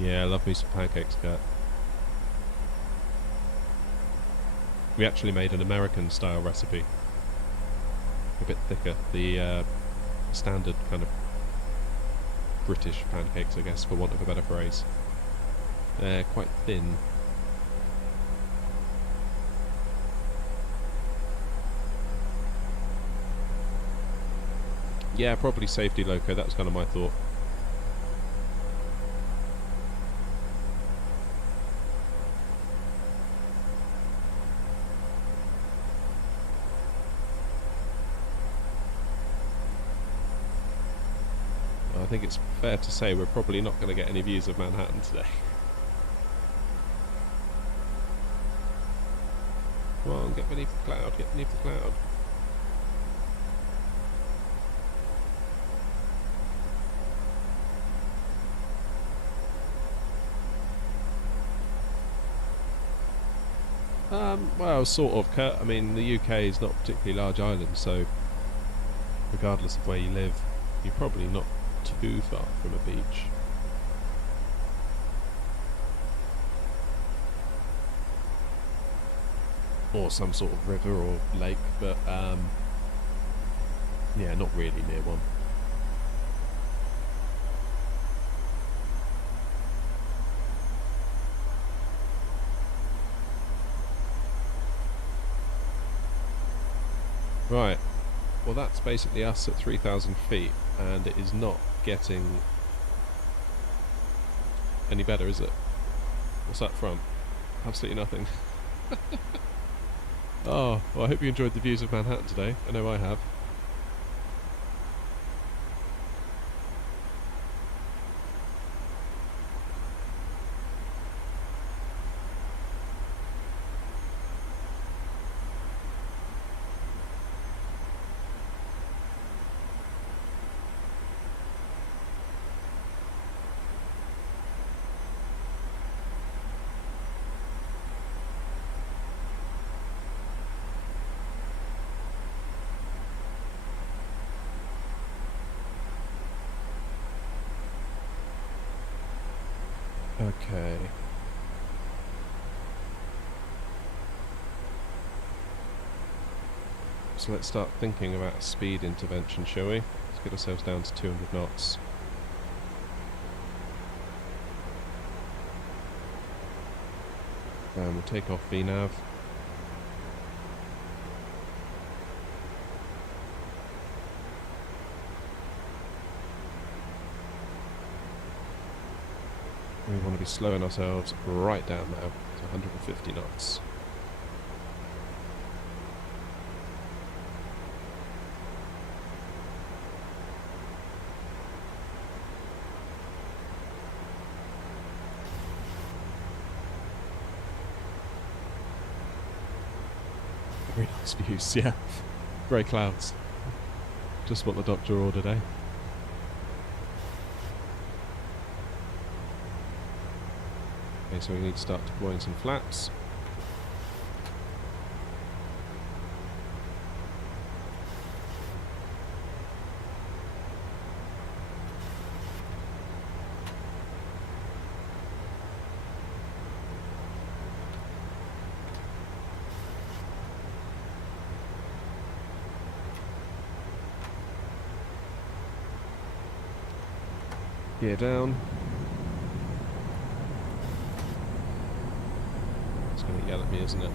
Yeah, I love me some pancakes, Kurt. We actually made an American style recipe. A bit thicker. The standard kind of British pancakes, I guess, for want of a better phrase. They're quite thin. Yeah, probably safety loco, that was kind of my thought. I think it's fair to say we're probably not going to get any views of Manhattan today. Come on, get beneath the cloud, get beneath the cloud. Well, sort of, Kurt. I mean, the UK is not a particularly large island, so regardless of where you live, you're probably not too far from a beach. Or some sort of river or lake, but yeah, not really near one. Right, well that's basically us at 3,000 feet, and it is not getting any better, is it? What's that front? Absolutely nothing. Oh, well I hope you enjoyed the views of Manhattan today. I know I have. Okay. So let's start thinking about a speed intervention, shall we? Let's get ourselves down to 200 knots. And we'll take off VNAV. We want to be slowing ourselves right down now to 150 knots. Very nice views, yeah. Grey clouds. Just what the doctor ordered, eh? Okay, so we need to start deploying some flaps. Gear down. It's going to yell at me, isn't it?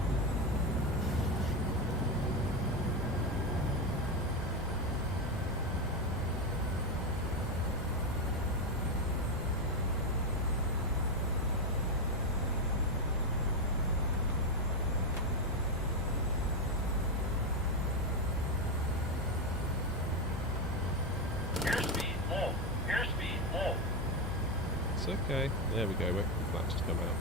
It's okay. There we go. Wait for the flaps to come out.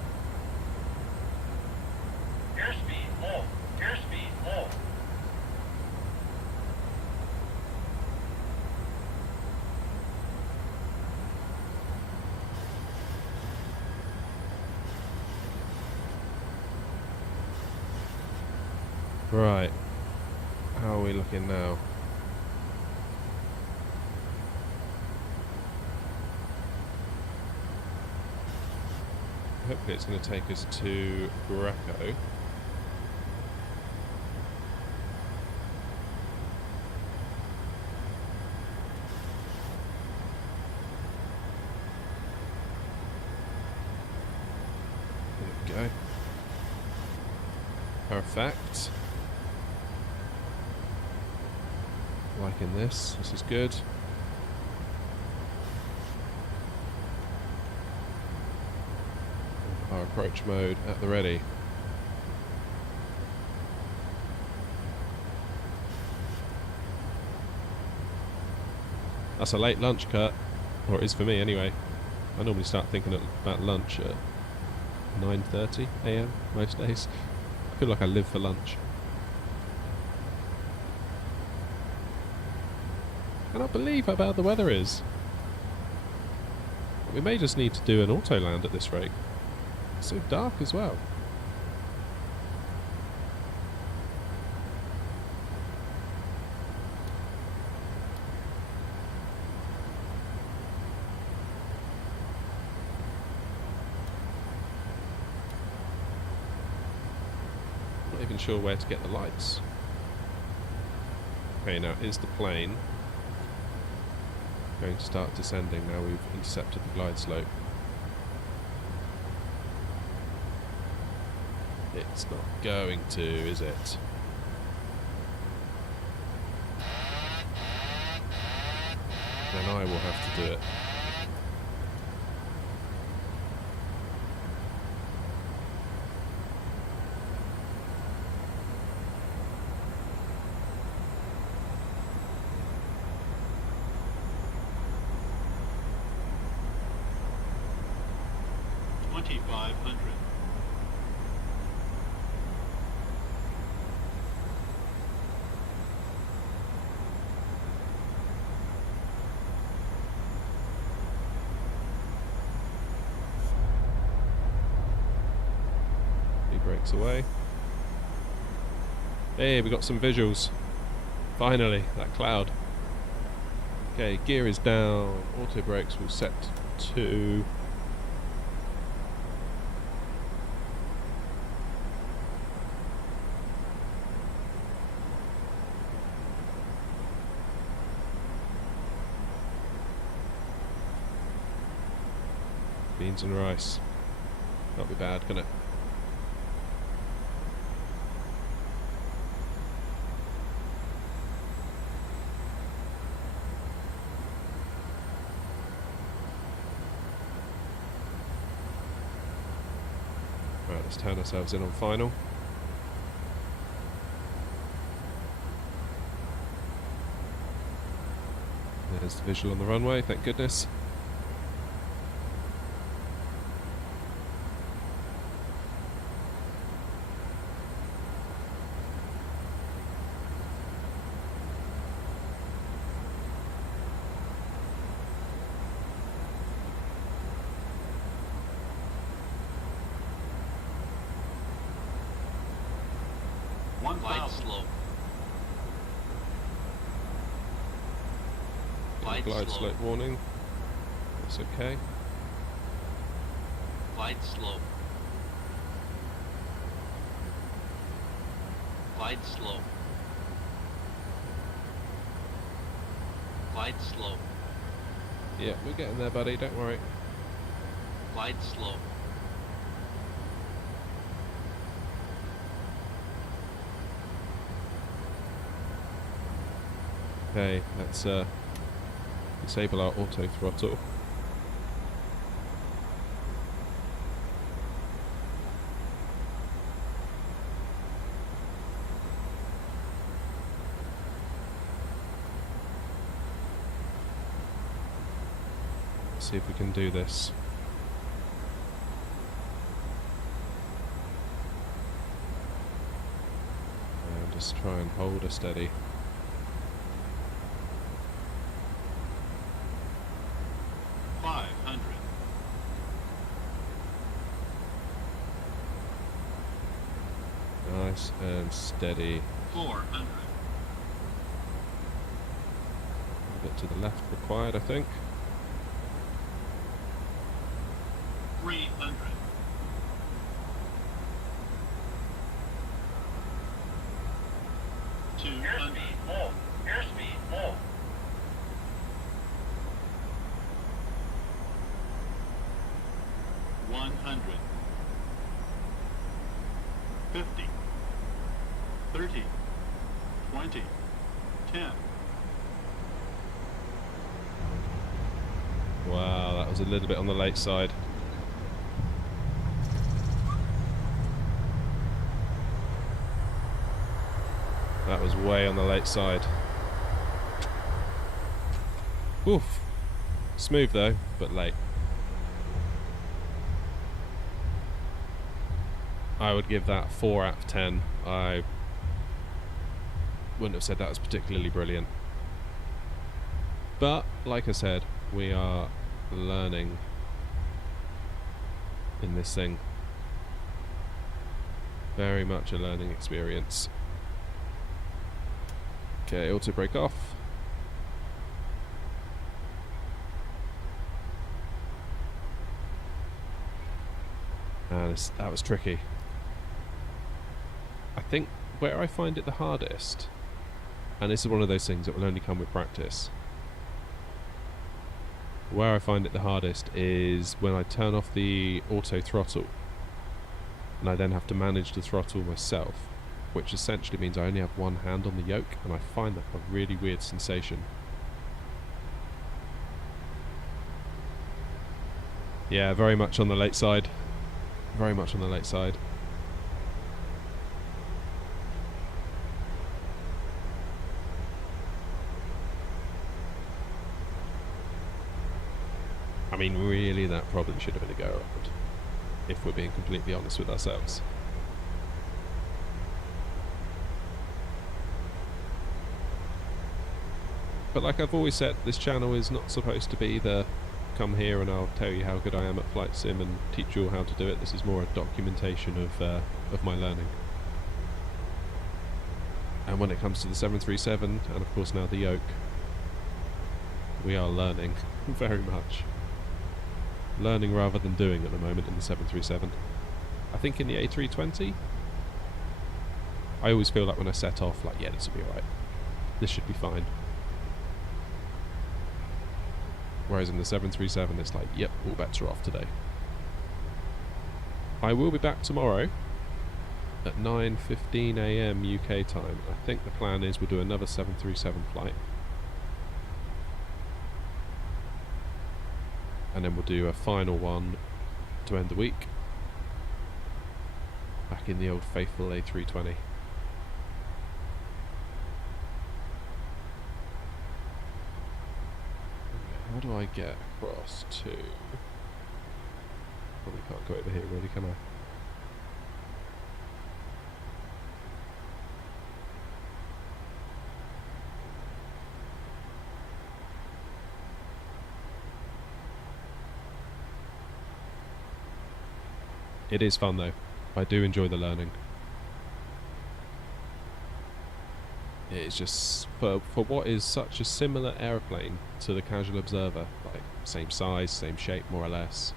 Airspeed low. Airspeed low. Right. How are we looking now? Hopefully it's going to take us to Greco. Perfect. Liking this. This is good. Our approach mode at the ready. That's a late lunch, Kurt. Or it is for me anyway. I normally start thinking about lunch at 9:30 AM most days. I feel like I live for lunch. I cannot believe how bad the weather is. We may just need to do an auto land at this rate. It's so dark as well. Not even sure where to get the lights. Okay, now is the plane going to start descending now we've intercepted the glide slope? It's not going to, is it? Then I will have to do it. Brakes away. Hey, we got some visuals. Finally, that cloud. Okay, gear is down. Auto brakes will set to beans and rice. Not be bad, can it? Right, let's turn ourselves in on final. There's the visual on the runway, thank goodness. Glide slope. Glide slope warning. That's okay. Glide slope. Glide slope. Glide slope. Yeah, we're getting there, buddy, don't worry. Glide slope. Okay, let's disable our auto throttle. See if we can do this. And just try and hold her steady. Nice and steady. 400. A bit to the left required, I think. 300. 200. Airspeed full. Airspeed full. 100. 50. 30, 20, 10. Wow, that was a little bit on the late side. That was way on the late side. Oof. Smooth though, but late. I would give that 4 out of 10. I wouldn't have said that was particularly brilliant. But, like I said, we are learning in this thing. Very much a learning experience. Okay, auto brake off. And that was tricky. I think where I find it the hardest, and this is one of those things that will only come with practice, where I find it the hardest is when I turn off the auto throttle and I then have to manage the throttle myself, which essentially means I only have one hand on the yoke, and I find that a really weird sensation. Yeah, very much on the late side. Very much on the late side. I mean, really, that probably should have been a go around, if we're being completely honest with ourselves. But like I've always said, this channel is not supposed to be the come here and I'll tell you how good I am at flight sim and teach you all how to do it. This is more a documentation of my learning. And when it comes to the 737, and of course now the yoke, we are learning very much. Learning rather than doing at the moment in the 737. I think in the A320, I always feel like when I set off, like, yeah, this will be alright. This should be fine. Whereas in the 737, it's like, yep, all bets are off today. I will be back tomorrow at 9:15 AM UK time. I think the plan is we'll do another 737 flight. And then we'll do a final one to end the week. Back in the old faithful A320. How do I get across to... Probably can't go over here really, can I? It is fun though. I do enjoy the learning. It's just, for what is such a similar aeroplane to the casual observer, like same size, same shape more or less.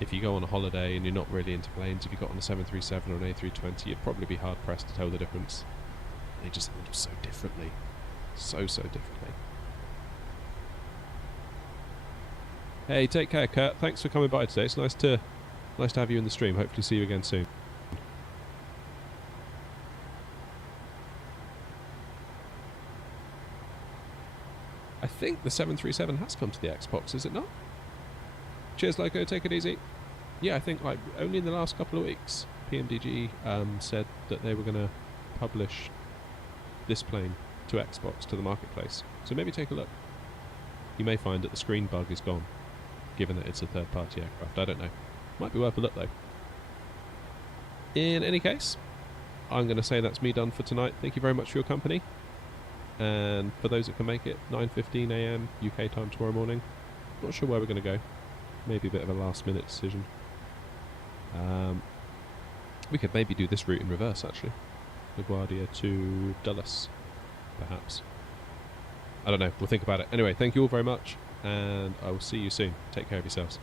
If you go on a holiday and you're not really into planes, if you got on a 737 or an A320, you'd probably be hard pressed to tell the difference. They just move so differently. So differently. Hey, take care, Kurt. Thanks for coming by today. It's nice to have you in the stream. Hopefully see you again soon. I think the 737 has come to the Xbox, is it not? Cheers, Loco. Take it easy. Yeah, I think like only in the last couple of weeks, PMDG said that they were going to publish this plane to Xbox, to the marketplace. So maybe take a look. You may find that the screen bug is gone, given that it's a third-party aircraft. I don't know. Might be worth a look, though. In any case, I'm going to say that's me done for tonight. Thank you very much for your company. And for those that can make it, 9:15 AM UK time tomorrow morning. Not sure where we're going to go. Maybe a bit of a last-minute decision. We could maybe do this route in reverse, actually. LaGuardia to Dulles, perhaps. I don't know. We'll think about it. Anyway, thank you all very much, and I will see you soon. Take care of yourselves.